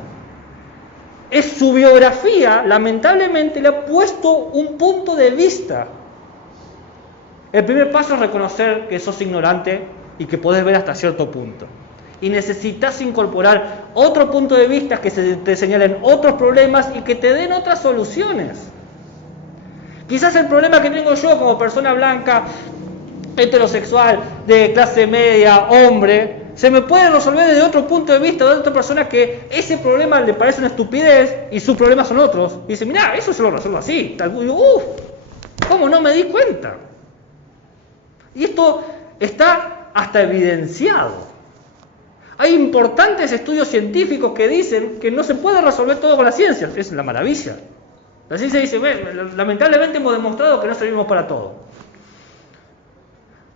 es su biografía, lamentablemente, le ha puesto un punto de vista. El primer paso es reconocer que sos ignorante y que podés ver hasta cierto punto. Y necesitas incorporar otro punto de vista que te señalen otros problemas y que te den otras soluciones. Quizás el problema que tengo yo como persona blanca, heterosexual, de clase media, hombre, se me puede resolver desde otro punto de vista, de otra persona que ese problema le parece una estupidez y sus problemas son otros. Y dice, mirá, eso se lo resuelvo así. Tal, y digo, ¿cómo no me di cuenta? Y esto está hasta evidenciado. Hay importantes estudios científicos que dicen que no se puede resolver todo con la ciencia. Es la maravilla. La ciencia dice, lamentablemente hemos demostrado que no servimos para todo.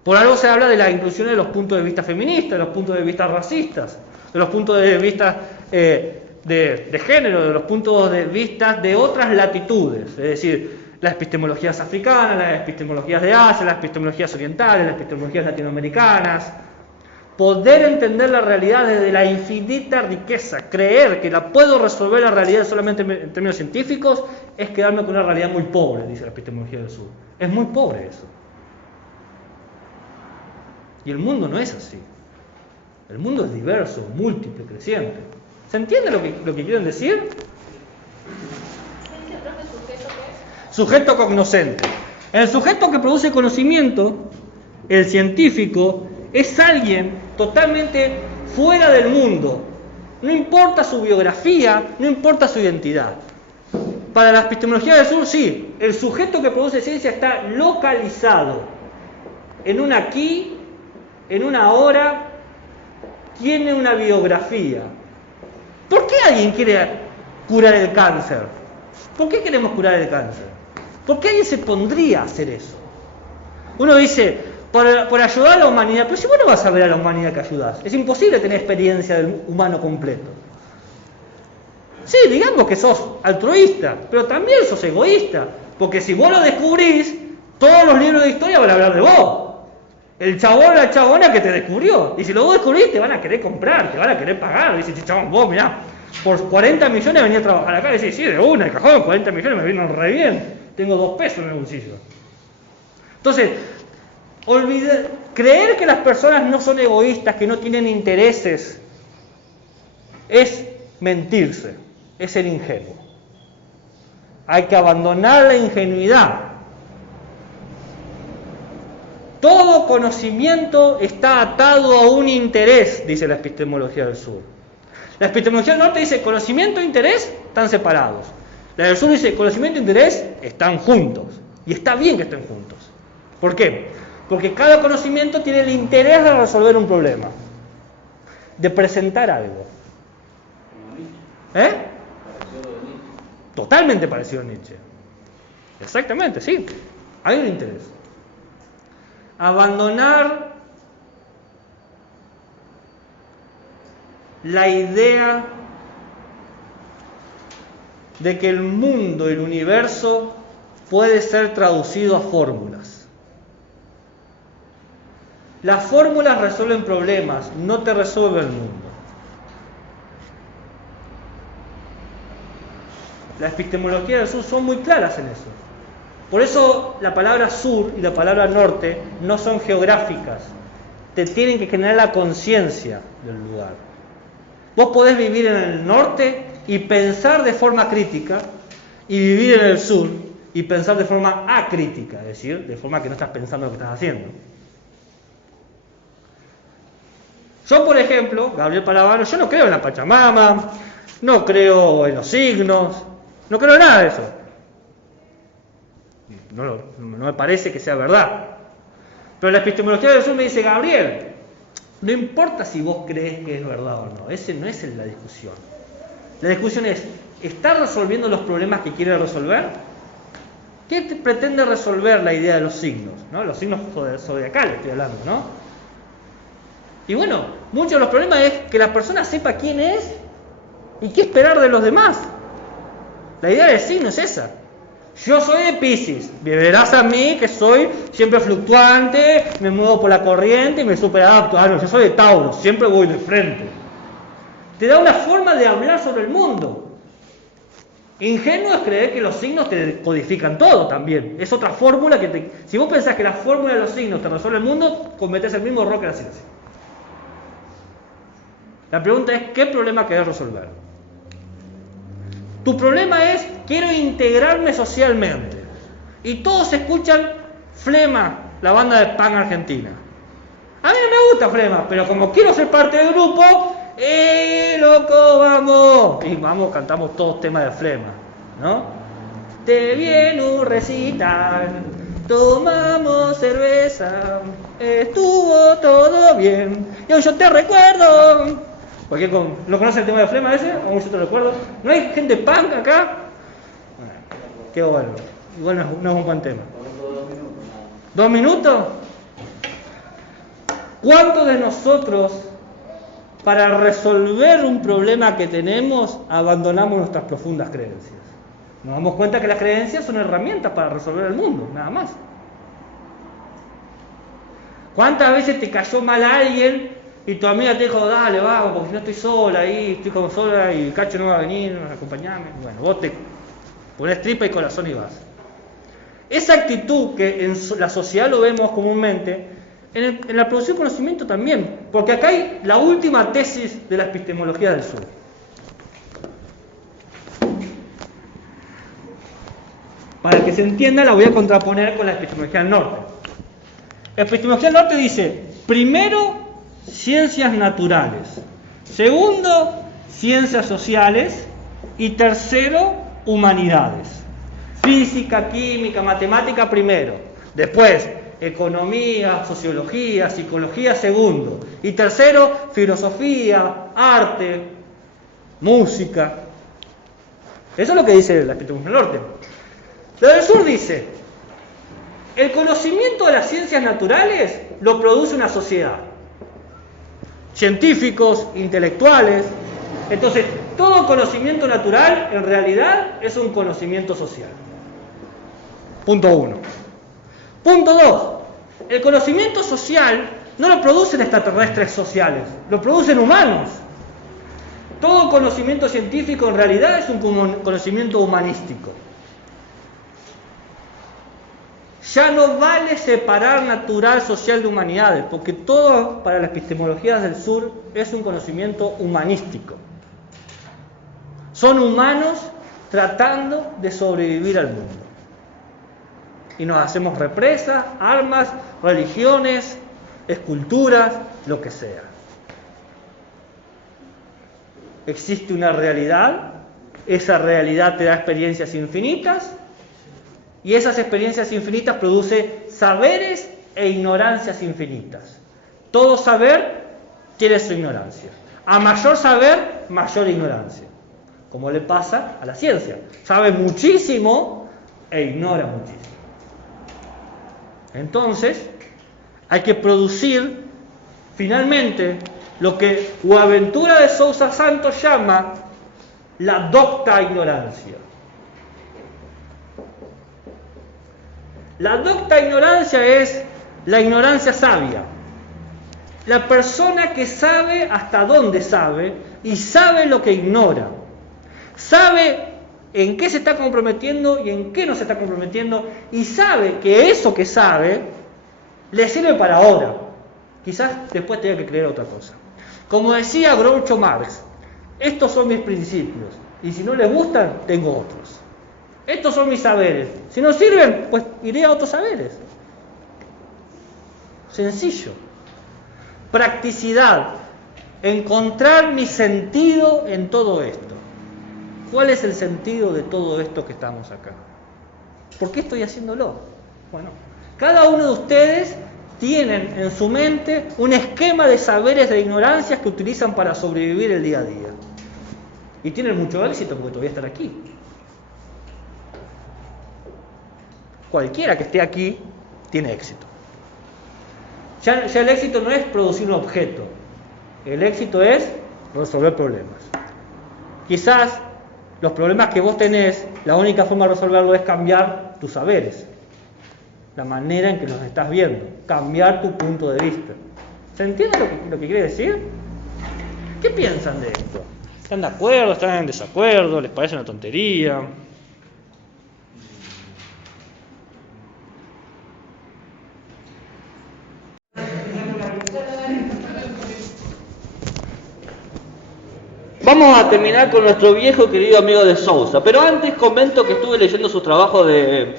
Por algo se habla de la inclusión de los puntos de vista feministas, de los puntos de vista racistas, de los puntos de vista de género, de los puntos de vista de otras latitudes. Es decir, las epistemologías africanas, las epistemologías de Asia, las epistemologías orientales, las epistemologías latinoamericanas. Poder entender la realidad desde la infinita riqueza, creer que la puedo resolver la realidad solamente en términos científicos, es quedarme con una realidad muy pobre, dice la epistemología del sur. Es muy pobre eso. Y el mundo no es así. El mundo es diverso, múltiple, creciente. ¿Se entiende lo que quieren decir? Sujeto cognoscente. El sujeto que produce conocimiento, el científico, es alguien totalmente fuera del mundo. No importa su biografía, no importa su identidad. Para la epistemología del sur, sí, el sujeto que produce ciencia está localizado en un aquí, en una ahora, tiene una biografía. ¿Por qué alguien quiere curar el cáncer? ¿Por qué queremos curar el cáncer? ¿Por qué alguien se pondría a hacer eso? Uno dice, por ayudar a la humanidad, pero si vos no vas a ver a la humanidad que ayudás, es imposible tener experiencia del humano completo. Sí, digamos que sos altruista, pero también sos egoísta, porque si vos lo descubrís, todos los libros de historia van a hablar de vos. El chabón o la chabona que te descubrió, y si lo vos descubrís, te van a querer comprar, te van a querer pagar. Dice, chabón, vos mirá, por 40 millones venía a trabajar acá, y decís, sí, de una, el cajón, 40 millones me vienen re bien, tengo 2 pesos en el bolsillo. Entonces, creer que las personas no son egoístas, que no tienen intereses, es mentirse, es ser ingenuo. Hay que abandonar la ingenuidad. Todo conocimiento está atado a un interés, dice la epistemología del sur. La epistemología del norte dice conocimiento e interés están separados. La del sur dice conocimiento e interés están juntos. Y está bien que estén juntos. ¿Por qué? Porque cada conocimiento tiene el interés de resolver un problema, de presentar algo. ¿Eh? Totalmente parecido a Nietzsche. Exactamente, sí. Hay un interés. Abandonar la idea de que el mundo, el universo, puede ser traducido a fórmulas. Las fórmulas resuelven problemas, no te resuelve el mundo. La epistemología del sur son muy claras en eso. Por eso la palabra sur y la palabra norte no son geográficas. Te tienen que generar la conciencia del lugar. Vos podés vivir en el norte y pensar de forma crítica, y vivir en el sur y pensar de forma acrítica, es decir, de forma que no estás pensando lo que estás haciendo. Yo, por ejemplo, Gabriel Palavano, yo no creo en la Pachamama, no creo en los signos, no creo en nada de eso. No me parece que sea verdad. Pero la epistemología del sur me dice, Gabriel, no importa si vos crees que es verdad o no, ese no es la discusión. La discusión es, ¿está resolviendo los problemas que quiere resolver? ¿Qué pretende resolver la idea de los signos? ¿No? Los signos zodiacales estoy hablando, ¿no? Y bueno, muchos de los problemas es que la persona sepa quién es y qué esperar de los demás. La idea del signo es esa. Yo soy de Piscis, me verás a mí que soy siempre fluctuante, me muevo por la corriente y me superadapto. Ah, no, yo soy de Tauro, siempre voy de frente. Te da una forma de hablar sobre el mundo. Ingenuo es creer que los signos te codifican todo también. Es otra fórmula que te... Si vos pensás que la fórmula de los signos te resuelve el mundo, cometés el mismo error que la ciencia. La pregunta es, ¿qué problema querés resolver? Tu problema es, quiero integrarme socialmente. Y todos escuchan Flema, la banda de punk argentina. A mí no me gusta Flema, pero como quiero ser parte del grupo, loco, vamos! Y vamos, cantamos todos temas de Flema, ¿no? Te viene un recital, tomamos cerveza, estuvo todo bien, y hoy yo te recuerdo. ¿No conoce el tema de Flema ese? ¿O yo te recuerdo? ¿No hay gente punk acá? Bueno, qué bueno. Igual no es un buen tema. 2 minutos. ¿Cuántos de nosotros, para resolver un problema que tenemos, abandonamos nuestras profundas creencias? Nos damos cuenta que las creencias son herramientas para resolver el mundo, nada más. ¿Cuántas veces te cayó mal alguien y tu amiga te dijo, dale, vamos, porque si no estoy sola ahí, estoy como sola y el Cacho no va a venir, acompañame? Bueno, vos te ponés tripa y corazón y vas. Esa actitud que en la sociedad lo vemos comúnmente, en la producción de conocimiento también, porque acá hay la última tesis de la epistemología del sur. Para que se entienda, la voy a contraponer con la epistemología del norte. La epistemología del norte dice, primero, ciencias naturales, segundo, ciencias sociales y tercero, humanidades. Física, química, matemática primero, después economía, sociología, psicología segundo, y tercero, filosofía, arte, música. Eso es lo que dice la epistemología del norte. La del sur dice, el conocimiento de las ciencias naturales lo produce una sociedad. Científicos, intelectuales. Entonces, todo conocimiento natural en realidad es un conocimiento social. Punto 1. Punto 2. El conocimiento social no lo producen extraterrestres sociales, lo producen humanos. Todo conocimiento científico en realidad es un conocimiento humanístico. Ya no vale separar natural, social de humanidades, porque todo para las epistemologías del sur es un conocimiento humanístico. Son humanos tratando de sobrevivir al mundo. Y nos hacemos represas, armas, religiones, esculturas, lo que sea. Existe una realidad, esa realidad te da experiencias infinitas, y esas experiencias infinitas producen saberes e ignorancias infinitas. Todo saber tiene su ignorancia. A mayor saber, mayor ignorancia. Como le pasa a la ciencia. Sabe muchísimo e ignora muchísimo. Entonces, hay que producir, finalmente, lo que Boaventura de Sousa Santos llama la docta ignorancia. La docta ignorancia es la ignorancia sabia. La persona que sabe hasta dónde sabe y sabe lo que ignora. Sabe en qué se está comprometiendo y en qué no se está comprometiendo, y sabe que eso que sabe le sirve para ahora. Quizás después tenga que creer otra cosa. Como decía Groucho Marx, estos son mis principios, y si no les gustan, tengo otros. Estos son mis saberes. Si no sirven, pues iré a otros saberes. Sencillo. Practicidad. Encontrar mi sentido en todo esto. ¿Cuál es el sentido de todo esto que estamos acá? ¿Por qué estoy haciéndolo? Bueno, cada uno de ustedes tienen en su mente un esquema de saberes de ignorancias que utilizan para sobrevivir el día a día. Y tienen mucho éxito porque todavía están aquí. Cualquiera que esté aquí tiene éxito. Ya el éxito no es producir un objeto. El éxito es resolver problemas. Quizás los problemas que vos tenés, la única forma de resolverlo es cambiar tus saberes. La manera en que los estás viendo. Cambiar tu punto de vista. ¿Se entiende lo que quiere decir? ¿Qué piensan de esto? ¿Están de acuerdo? ¿Están en desacuerdo? ¿Les parece una tontería? Vamos a terminar con nuestro viejo querido amigo de Sousa, pero antes comento que estuve leyendo sus trabajos de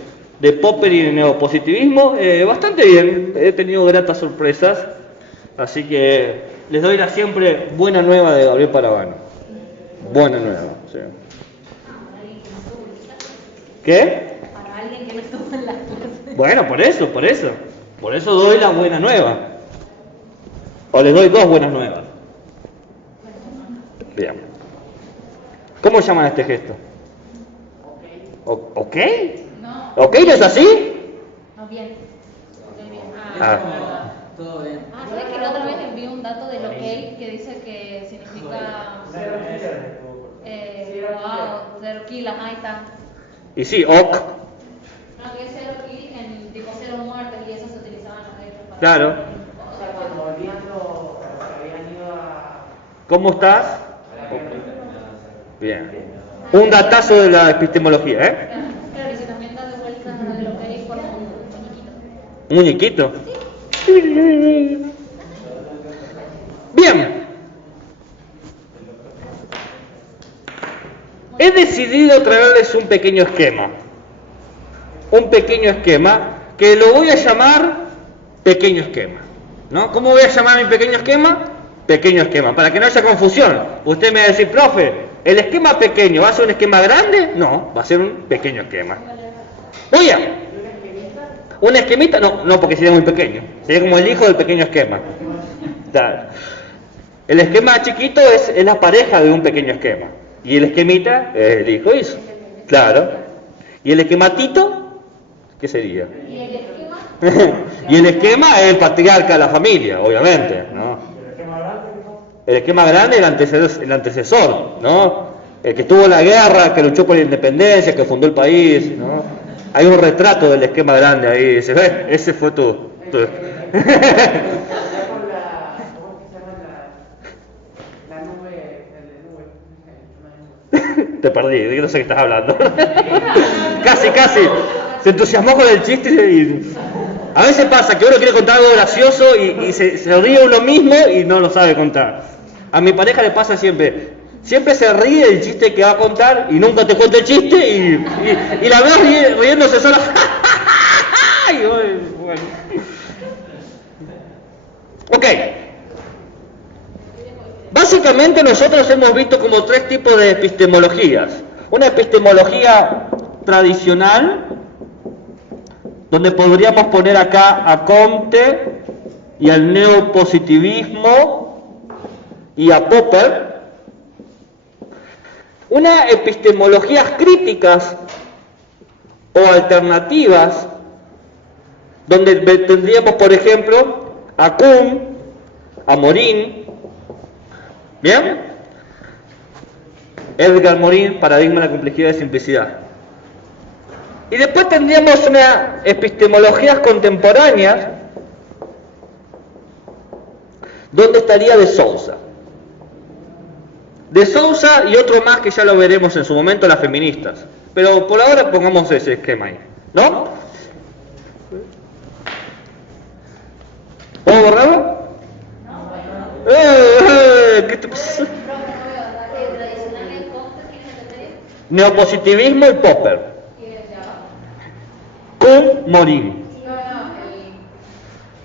Popper y de neopositivismo, bastante bien, he tenido gratas sorpresas, así que les doy la siempre buena nueva de Gabriel Parabano. Buena nueva, sí. ¿Qué? Para alguien que no estuvo en la clase. Bueno, por eso doy la buena nueva. O les doy dos buenas nuevas. Bien. ¿Cómo llaman a este gesto? ¿Ok? No. ¿Ok no es así? No, bien. Ok, bien. Ah. Todo bien. ¿Sabes que la otra vez envié un dato del OK que dice que significa wow, 0 kilos, ahí está. Y sí, ok. No, que es 0 kilos en tipo 0 muertes y eso se utilizaba en los hechos para... Claro. O sea, cuando volvían los que habían ido a... ¿Cómo estás? Bien. Un datazo de la epistemología, ¿eh? Claro, y si también das de vuelta del OK por un muñequito. ¿Un muñequito? Bien. He decidido traerles un pequeño esquema. Un pequeño esquema que lo voy a llamar pequeño esquema. ¿No? ¿Cómo voy a llamar mi pequeño esquema? Pequeño esquema, para que no haya confusión. Usted me va a decir, profe, ¿el esquema pequeño va a ser un esquema grande? No, va a ser un pequeño esquema. Oye, ¿una esquemita? No, porque sería muy pequeño. Sería como el hijo del pequeño esquema. Claro. El esquema chiquito es la pareja de un pequeño esquema. Y el esquemita es el hijo hizo. Claro. ¿Y el esquematito? ¿Qué sería? ¿Y el esquema? Y el esquema es el patriarca de la familia, obviamente, ¿no? El esquema grande es el antecesor, ¿no? El que tuvo la guerra, que luchó por la independencia, que fundó el país, ¿no? Hay un retrato del esquema grande ahí, dice, ve, ese fue tu... ¿Cómo es que se llama la nube? Te perdí, no sé qué estás hablando. Casi. Se entusiasmó con el chiste y... A veces pasa que uno quiere contar algo gracioso y se ríe uno mismo y no lo sabe contar. A mi pareja le pasa siempre. Siempre se ríe del chiste que va a contar y nunca te cuenta el chiste y la ves riéndose sola. Y bueno. Ok. Básicamente nosotros hemos visto como tres tipos de epistemologías. Una epistemología tradicional, donde podríamos poner acá a Comte y al neopositivismo y a Popper. Una epistemologías críticas o alternativas, donde tendríamos, por ejemplo, a Kuhn, a Morin, ¿bien? Edgar Morin, Paradigma de la complejidad y simplicidad. Y después tendríamos una epistemologías contemporáneas, donde estaría de Sousa. De Sousa y otro más que ya lo veremos en su momento, las feministas. Pero por ahora pongamos ese esquema ahí, ¿no? ¿Puedo borrarlo? ¿Qué te pasa? Tradicional en Comte, ¿quién es el medio? Neopositivismo y Popper. ¿Quién es de abajo? Kuhn, Morin. No, el...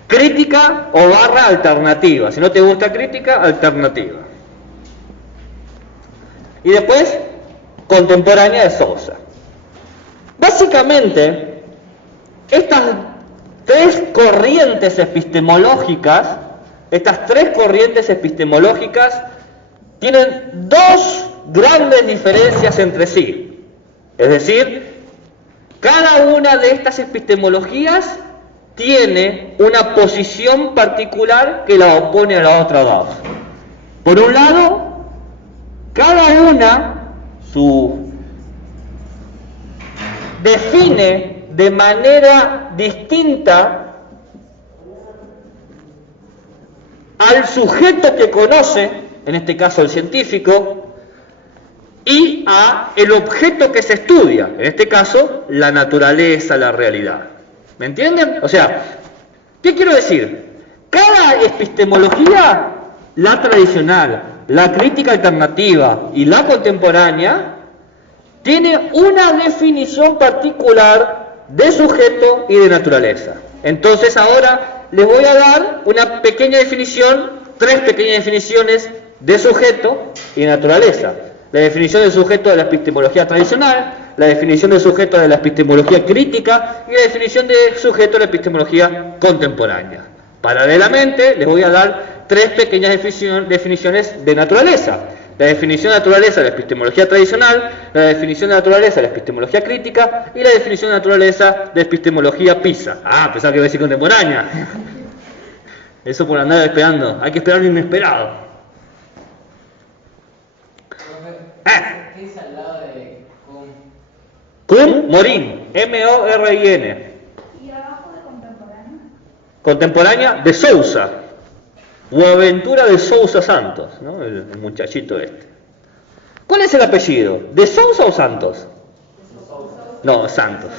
Crítica o barra alternativa. Si no te gusta crítica, alternativa. Y después, contemporánea de Sousa. Básicamente, estas tres corrientes epistemológicas, tienen dos grandes diferencias entre sí. Es decir, cada una de estas epistemologías tiene una posición particular que la opone a la otra dos. Por un lado, cada una define de manera distinta al sujeto que conoce, en este caso el científico, y a el objeto que se estudia, en este caso, la naturaleza, la realidad. ¿Me entienden? O sea, ¿qué quiero decir? Cada epistemología, la tradicional, la crítica alternativa y la contemporánea, tiene una definición particular de sujeto y de naturaleza. Entonces ahora les voy a dar una pequeña definición, 3 pequeñas definiciones de sujeto y naturaleza. La definición de sujeto de la epistemología tradicional, la definición de sujeto de la epistemología crítica y la definición de sujeto de la epistemología contemporánea. Paralelamente les voy a dar 3 pequeñas definiciones de naturaleza. La definición de naturaleza de la epistemología tradicional, la definición de naturaleza de la epistemología crítica y la definición de naturaleza de la epistemología PISA. Ah, pensaba que iba a decir contemporánea. Eso por andar esperando. Hay que esperar lo inesperado. ¿Qué es al lado de Kuhn? Kuhn, Morin, M-O-R-I-N. ¿Y abajo de contemporáneo? Contemporánea de Sousa. Boaventura de Sousa Santos, ¿no? El muchachito este. ¿Cuál es el apellido? ¿De Sousa o Santos? No, Santos.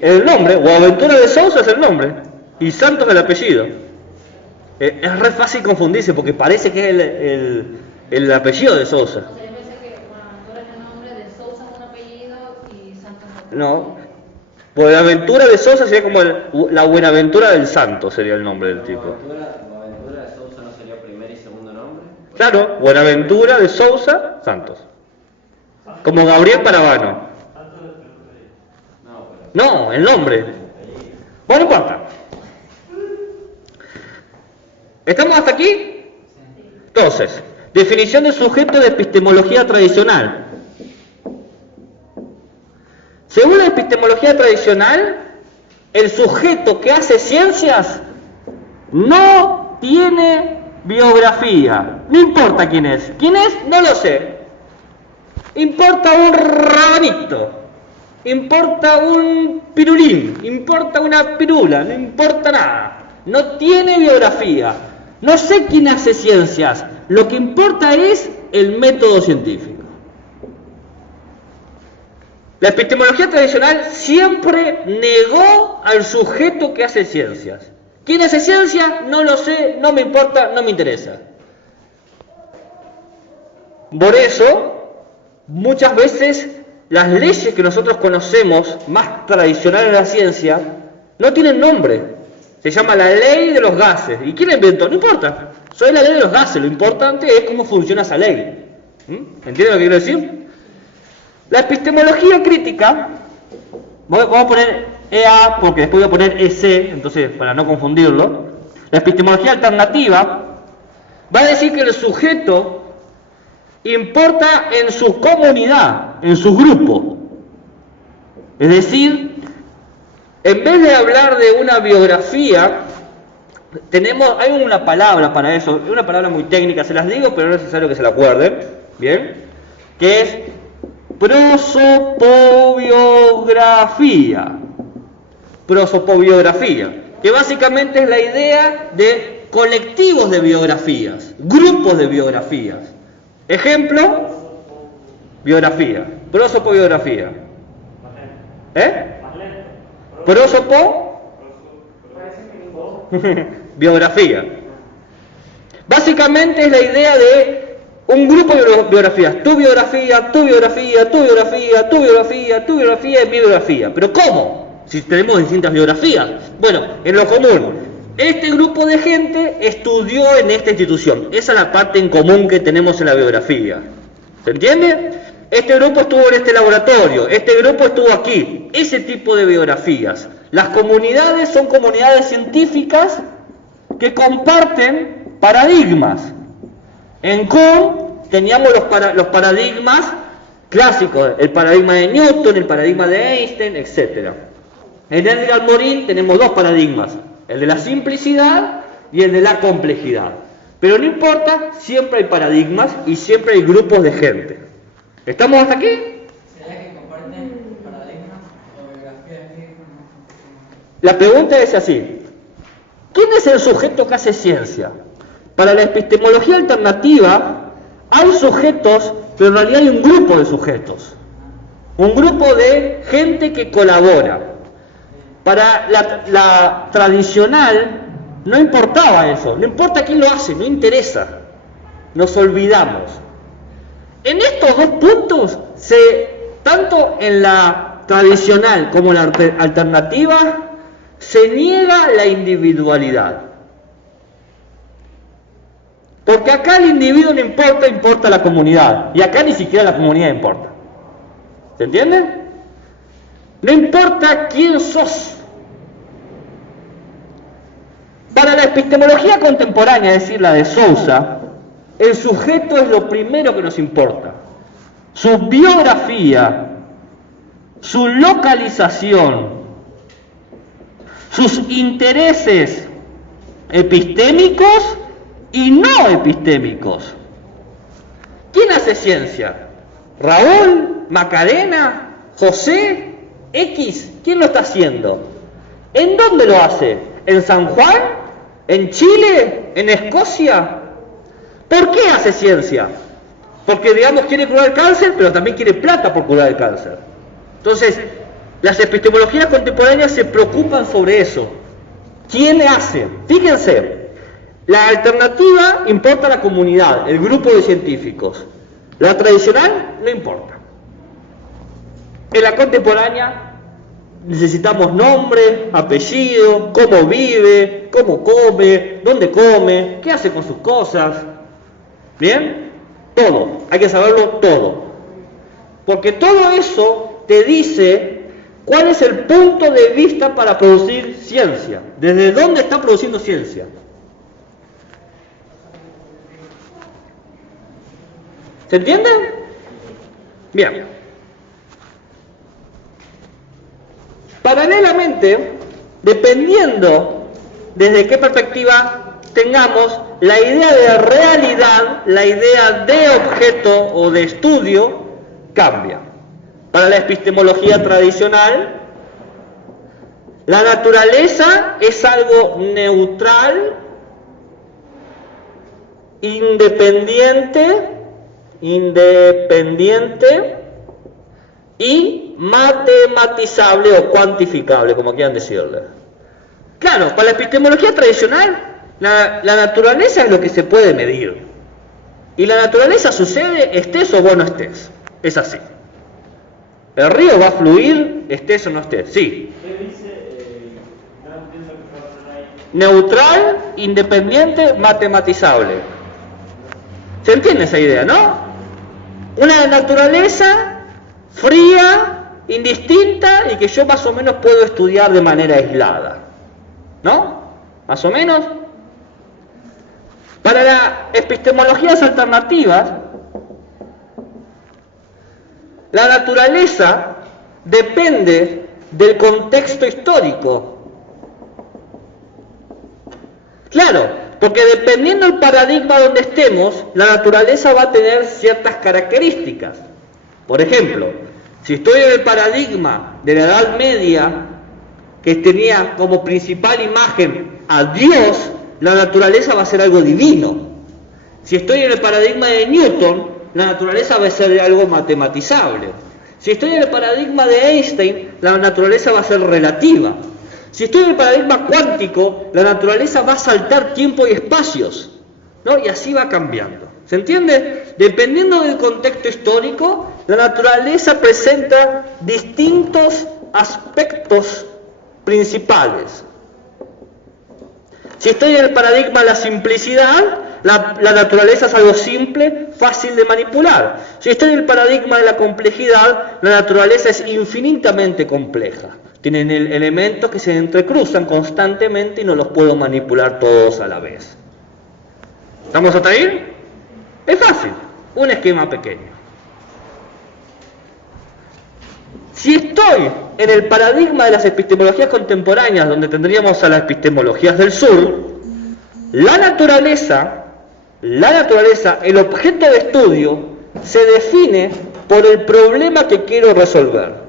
El nombre, Boaventura de Sousa es el nombre y Santos el apellido. Es re fácil confundirse porque parece que es el apellido de Sousa. O sea, yo pensé que Buenaventura es el nombre, de Sousa es un apellido y Santos es otro. No. Buenaventura de Sousa sería como la Buenaventura del Santo, sería el nombre del tipo. Buenaventura de Sousa no sería primer y segundo nombre. Claro, Buenaventura de Sousa Santos. Como Gabriel Parabano. No, el nombre. Bueno, no importa. ¿Estamos hasta aquí? Entonces, definición de sujeto de epistemología tradicional. Según la epistemología tradicional, el sujeto que hace ciencias no tiene biografía. No importa quién es. ¿Quién es? No lo sé. Importa un rabanito. Importa un pirulín. Importa una pirula. No importa nada. No tiene biografía. No sé quién hace ciencias. Lo que importa es el método científico. La epistemología tradicional siempre negó al sujeto que hace ciencias. ¿Quién hace ciencia? No lo sé, no me importa, no me interesa. Por eso, muchas veces las leyes que nosotros conocemos, más tradicionales de la ciencia, no tienen nombre. Se llama la ley de los gases. ¿Y quién la inventó? No importa. Soy la ley de los gases. Lo importante es cómo funciona esa ley. ¿Entienden lo que quiero decir? La epistemología crítica, vamos a poner EA porque después voy a poner EC, entonces para no confundirlo. La epistemología alternativa va a decir que el sujeto importa en su comunidad, en su grupo. Es decir, en vez de hablar de una biografía, hay una palabra para eso, una palabra muy técnica, se las digo, pero no es necesario que se la acuerden, ¿bien? Que es prosopobiografía. Prosopobiografía, que básicamente es la idea de colectivos de biografías, grupos de biografías. Ejemplo, biografía, prosopobiografía. Biografía. Básicamente es la idea de un grupo de biografías, tu biografía, tu biografía, tu biografía, tu biografía, tu biografía y mi biografía. ¿Pero cómo? Si tenemos distintas biografías. Bueno, en lo común, este grupo de gente estudió en esta institución. Esa es la parte en común que tenemos en la biografía. ¿Se entiende? Este grupo estuvo en este laboratorio, este grupo estuvo aquí. Ese tipo de biografías. Las comunidades son comunidades científicas que comparten paradigmas. En Kuhn teníamos los paradigmas clásicos, el paradigma de Newton, el paradigma de Einstein, etc. En Edgar Morin tenemos 2 paradigmas, el de la simplicidad y el de la complejidad. Pero no importa, siempre hay paradigmas y siempre hay grupos de gente. ¿Estamos hasta aquí? ¿Será que comparten paradigmas o biografías? La pregunta es así: ¿quién es el sujeto que hace ciencia? Para la epistemología alternativa hay sujetos, pero en realidad hay un grupo de sujetos. Un grupo de gente que colabora. Para la tradicional no importaba eso, no importa quién lo hace, no interesa. Nos olvidamos. En estos dos puntos, tanto en la tradicional como en la alternativa, se niega la individualidad. Porque acá el individuo no importa, importa la comunidad. Y acá ni siquiera la comunidad importa. ¿Se entiende? No importa quién sos. Para la epistemología contemporánea, es decir, la de Sousa, el sujeto es lo primero que nos importa. Su biografía, su localización, sus intereses epistémicos y no epistémicos. ¿Quién hace ciencia? ¿Raúl? ¿Macarena? ¿José? ¿X? ¿Quién lo está haciendo? ¿En dónde lo hace? ¿En San Juan? ¿En Chile? ¿En Escocia? ¿Por qué hace ciencia? Porque, digamos, quiere curar el cáncer, pero también quiere plata por curar el cáncer. Entonces, las epistemologías contemporáneas se preocupan sobre eso. ¿Quién le hace? Fíjense. La alternativa importa a la comunidad, el grupo de científicos. La tradicional no importa. En la contemporánea necesitamos nombre, apellido, cómo vive, cómo come, dónde come, qué hace con sus cosas. ¿Bien? Todo. Hay que saberlo todo. Porque todo eso te dice cuál es el punto de vista para producir ciencia. ¿Desde dónde está produciendo ciencia? ¿Se entiende? Bien. Paralelamente, dependiendo desde qué perspectiva tengamos, la idea de realidad, la idea de objeto o de estudio, cambia. Para la epistemología tradicional, la naturaleza es algo neutral, independiente y matematizable o cuantificable, como quieran decirle. Claro, para la epistemología tradicional, la naturaleza es lo que se puede medir. Y la naturaleza sucede estés o vos no estés. Es así. El río va a fluir estés o no estés. Sí. ¿Qué dice? No entiendo qué va a poner ahí. Neutral, independiente, matematizable. ¿Se entiende esa idea, no? Una naturaleza fría, indistinta y que yo más o menos puedo estudiar de manera aislada. ¿No? ¿Más o menos? Para las epistemologías alternativas, la naturaleza depende del contexto histórico. Claro, porque dependiendo del paradigma donde estemos, la naturaleza va a tener ciertas características. Por ejemplo, si estoy en el paradigma de la Edad Media, que tenía como principal imagen a Dios, la naturaleza va a ser algo divino. Si estoy en el paradigma de Newton, la naturaleza va a ser algo matematizable. Si estoy en el paradigma de Einstein, la naturaleza va a ser relativa. Si estoy en el paradigma cuántico, la naturaleza va a saltar tiempo y espacios, ¿no? Y así va cambiando. ¿Se entiende? Dependiendo del contexto histórico, la naturaleza presenta distintos aspectos principales. Si estoy en el paradigma de la simplicidad, la naturaleza es algo simple, fácil de manipular. Si estoy en el paradigma de la complejidad, la naturaleza es infinitamente compleja. Tienen elementos que se entrecruzan constantemente y no los puedo manipular todos a la vez. ¿Estamos hasta ahí? Es fácil, un esquema pequeño. Si estoy en el paradigma de las epistemologías contemporáneas, donde tendríamos a las epistemologías del sur, la naturaleza, el objeto de estudio, se define por el problema que quiero resolver.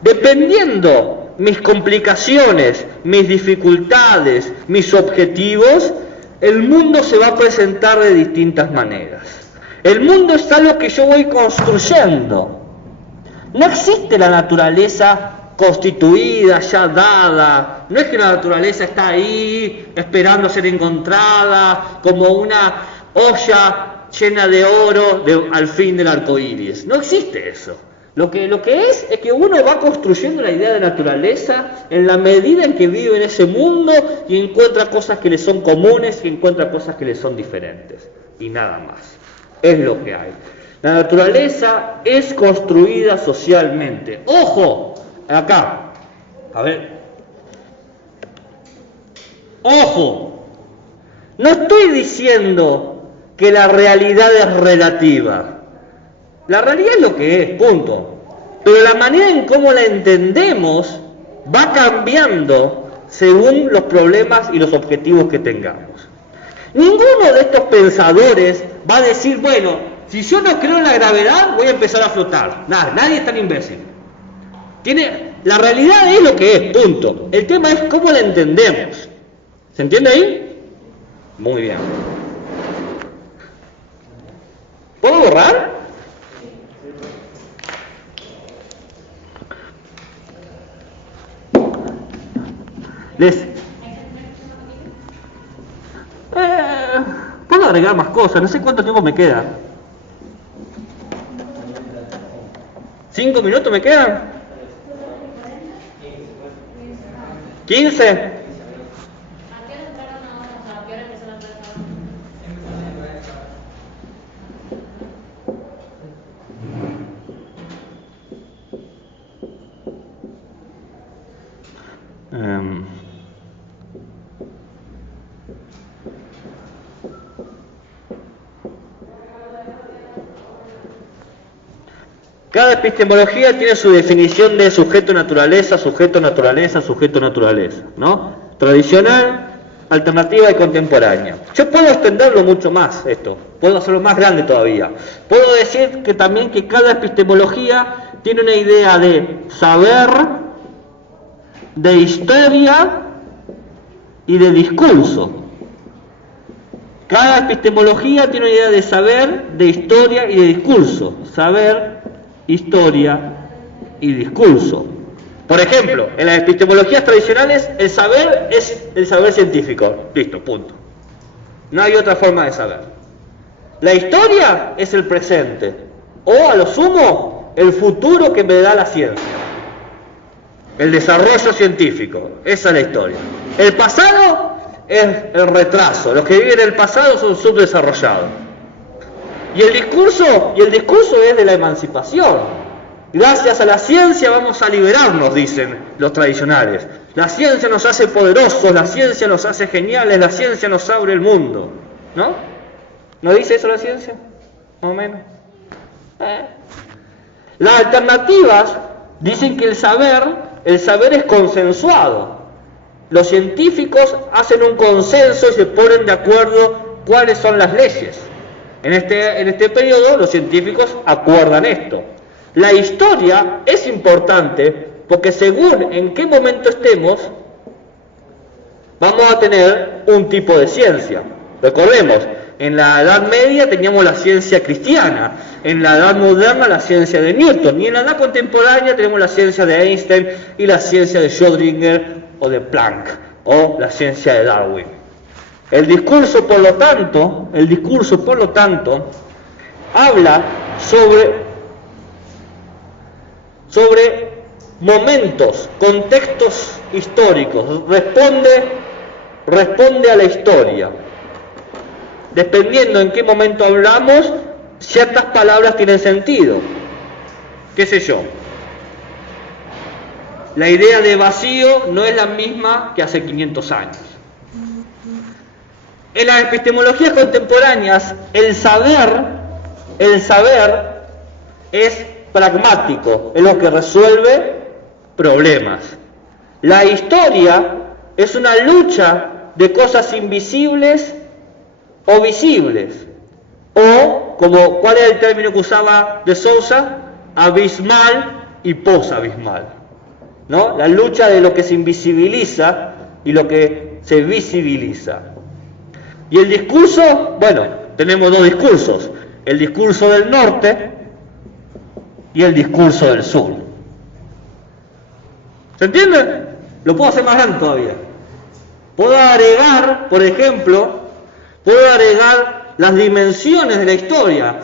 Dependiendo mis complicaciones, mis dificultades, mis objetivos, el mundo se va a presentar de distintas maneras. El mundo es algo que yo voy construyendo. No existe la naturaleza constituida, ya dada. No es que la naturaleza está ahí esperando ser encontrada como una olla llena de oro al fin del arco iris. No existe eso. Lo que es que uno va construyendo la idea de naturaleza en la medida en que vive en ese mundo y encuentra cosas que le son comunes y encuentra cosas que le son diferentes. Y nada más. Es lo que hay. La naturaleza es construida socialmente. ¡Ojo! Acá. A ver. ¡Ojo! No estoy diciendo que la realidad es relativa. La realidad es lo que es, punto. Pero la manera en cómo la entendemos va cambiando según los problemas y los objetivos que tengamos. Ninguno de estos pensadores va a decir, bueno, si yo no creo en la gravedad, voy a empezar a flotar. Nadie es tan imbécil. La realidad es lo que es, punto. El tema es cómo la entendemos. ¿Se entiende ahí? Muy bien. ¿Puedo borrar? Puedo agregar más cosas, no sé cuánto tiempo me queda. ¿5 minutos me quedan? ¿15? ¿A qué hora entraron ahora? O sea, ¿a qué hora empezó la clase ahora? Cada epistemología tiene su definición de sujeto-naturaleza, sujeto-naturaleza, sujeto-naturaleza, ¿no? Tradicional, alternativa y contemporánea. Yo puedo extenderlo mucho más esto, puedo hacerlo más grande todavía. Puedo decir que también que cada epistemología tiene una idea de saber, de historia y de discurso. Cada epistemología tiene una idea de saber, de historia y de discurso. Saber, historia y discurso. Por ejemplo, en las epistemologías tradicionales el saber es el saber científico. Listo, punto. No hay otra forma de saber. La historia es el presente, o a lo sumo el futuro que me da la ciencia. El desarrollo científico, esa es la historia. El pasado es el retraso. Los que viven en el pasado son subdesarrollados. Y el discurso es de la emancipación. Gracias a la ciencia vamos a liberarnos, dicen los tradicionales. La ciencia nos hace poderosos, la ciencia nos hace geniales, la ciencia nos abre el mundo. ¿No? ¿No dice eso la ciencia? Más o menos. Las alternativas dicen que el saber es consensuado. Los científicos hacen un consenso y se ponen de acuerdo cuáles son las leyes. En este periodo los científicos acuerdan esto. La historia es importante porque según en qué momento estemos, vamos a tener un tipo de ciencia. Recordemos, en la Edad Media teníamos la ciencia cristiana, en la Edad Moderna la ciencia de Newton, y en la Edad Contemporánea tenemos la ciencia de Einstein y la ciencia de Schrödinger o de Planck, o la ciencia de Darwin. El discurso, por lo tanto, habla sobre momentos, contextos históricos, responde a la historia. Dependiendo en qué momento hablamos, ciertas palabras tienen sentido. ¿Qué sé yo? La idea de vacío no es la misma que hace 500 años. En las epistemologías contemporáneas, el saber es pragmático, es lo que resuelve problemas. La historia es una lucha de cosas invisibles o visibles, o, ¿cuál era el término que usaba de Sousa? Abismal y posabismal, ¿no? La lucha de lo que se invisibiliza y lo que se visibiliza. Y el discurso, bueno, tenemos dos discursos, el discurso del norte y el discurso del sur. ¿Se entiende? Lo puedo hacer más grande todavía. Puedo agregar, por ejemplo, las dimensiones de la historia,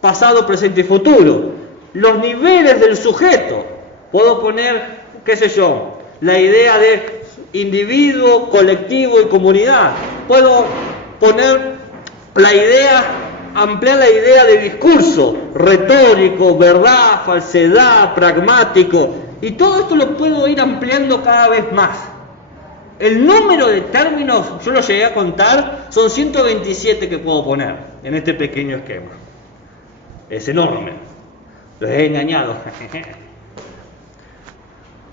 pasado, presente y futuro, los niveles del sujeto. Puedo poner, qué sé yo, la idea de individuo, colectivo y comunidad. Puedo poner la idea, ampliar la idea de discurso, retórico, verdad, falsedad, pragmático, y todo esto lo puedo ir ampliando cada vez más. El número de términos, yo lo llegué a contar, son 127 que puedo poner en este pequeño esquema. Es enorme. Los he engañado.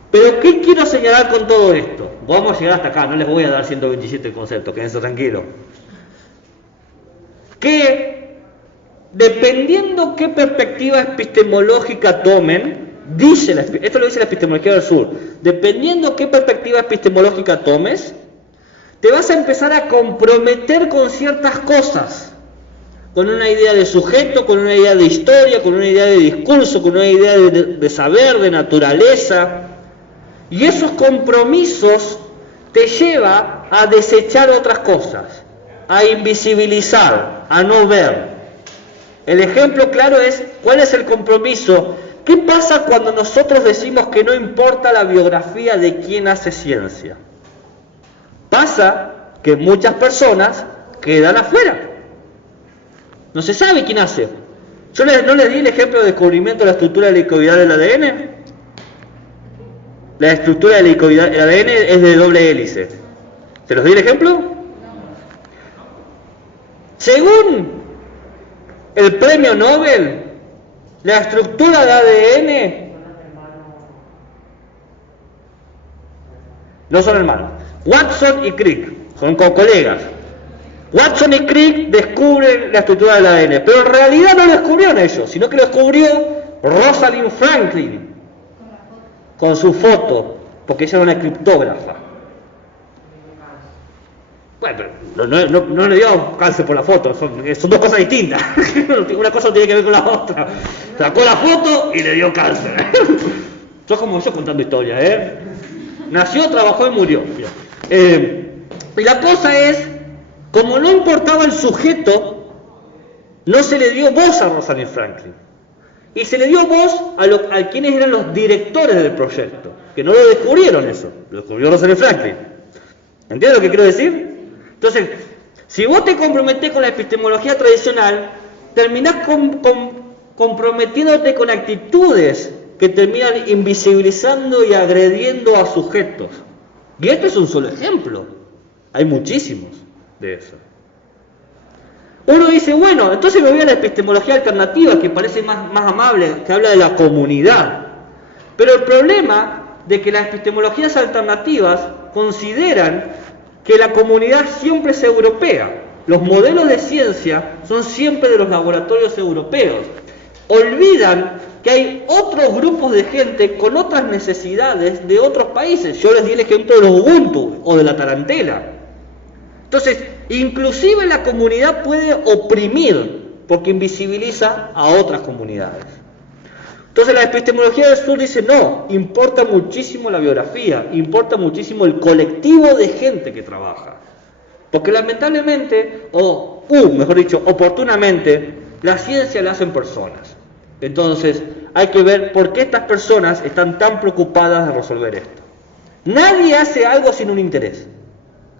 Pero ¿qué quiero señalar con todo esto? Vamos a llegar hasta acá, no les voy a dar 127 conceptos, quédense tranquilos. Que dependiendo qué perspectiva epistemológica tomen, esto lo dice la epistemología del sur, dependiendo qué perspectiva epistemológica tomes, te vas a empezar a comprometer con ciertas cosas, con una idea de sujeto, con una idea de historia, con una idea de discurso, con una idea de saber, de naturaleza, y esos compromisos te lleva a desechar otras cosas, a invisibilizar, a no ver. El ejemplo claro es, ¿cuál es el compromiso? ¿Qué pasa cuando nosotros decimos que no importa la biografía de quien hace ciencia? Pasa que muchas personas quedan afuera. No se sabe quién hace. Yo no les di el ejemplo de descubrimiento de la estructura de la helicoidal del ADN. La estructura de la helicoidal del ADN es de doble hélice. ¿Se los di el ejemplo? Según el premio Nobel, la estructura de ADN no son hermanos. Watson y Crick son colegas. Watson y Crick descubren la estructura del ADN, pero en realidad no lo descubrieron ellos, sino que lo descubrió Rosalind Franklin con su foto, porque ella era una criptógrafa. Bueno, pero no le dio cáncer por la foto, son dos cosas distintas. Una cosa tiene que ver con la otra. Sacó la foto y le dio cáncer. Sos como yo contando historia, Nació, trabajó y murió. Y la cosa es, como no importaba el sujeto, no se le dio voz a Rosalind Franklin. Y se le dio voz a quienes eran los directores del proyecto, que no lo descubrieron eso, lo descubrió Rosalind Franklin. ¿Entiendes lo que quiero decir? Entonces, si vos te comprometés con la epistemología tradicional, terminás comprometiéndote con actitudes que terminan invisibilizando y agrediendo a sujetos. Y este es un solo ejemplo. Hay muchísimos de eso. Uno dice, bueno, entonces me voy a la epistemología alternativa, que parece más amable, que habla de la comunidad. Pero el problema de que las epistemologías alternativas consideran que la comunidad siempre es europea. Los modelos de ciencia son siempre de los laboratorios europeos. Olvidan que hay otros grupos de gente con otras necesidades de otros países. Yo les di el ejemplo de los Ubuntu o de la tarantela. Entonces, inclusive la comunidad puede oprimir porque invisibiliza a otras comunidades. Entonces la epistemología del sur dice, no, importa muchísimo la biografía, importa muchísimo el colectivo de gente que trabaja. Porque lamentablemente, mejor dicho, oportunamente, la ciencia la hacen personas. Entonces, hay que ver por qué estas personas están tan preocupadas de resolver esto. Nadie hace algo sin un interés.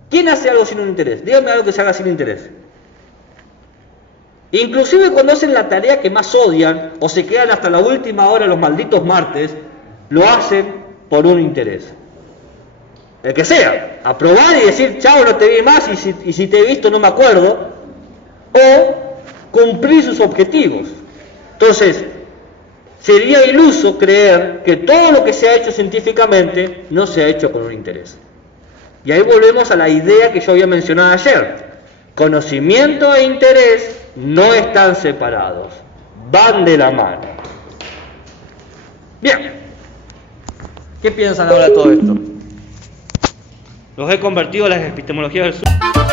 ¿Quién hace algo sin un interés? Dígame algo que se haga sin interés. Inclusive cuando hacen la tarea que más odian, o se quedan hasta la última hora los malditos martes, lo hacen por un interés. El que sea, aprobar y decir, chao, no te vi más, y si te he visto no me acuerdo, o cumplir sus objetivos. Entonces, sería iluso creer que todo lo que se ha hecho científicamente no se ha hecho con un interés. Y ahí volvemos a la idea que yo había mencionado ayer. Conocimiento e interés no están separados, van de la mano. Bien, ¿qué piensan ahora de todo esto? Los he convertido a las epistemologías del sur.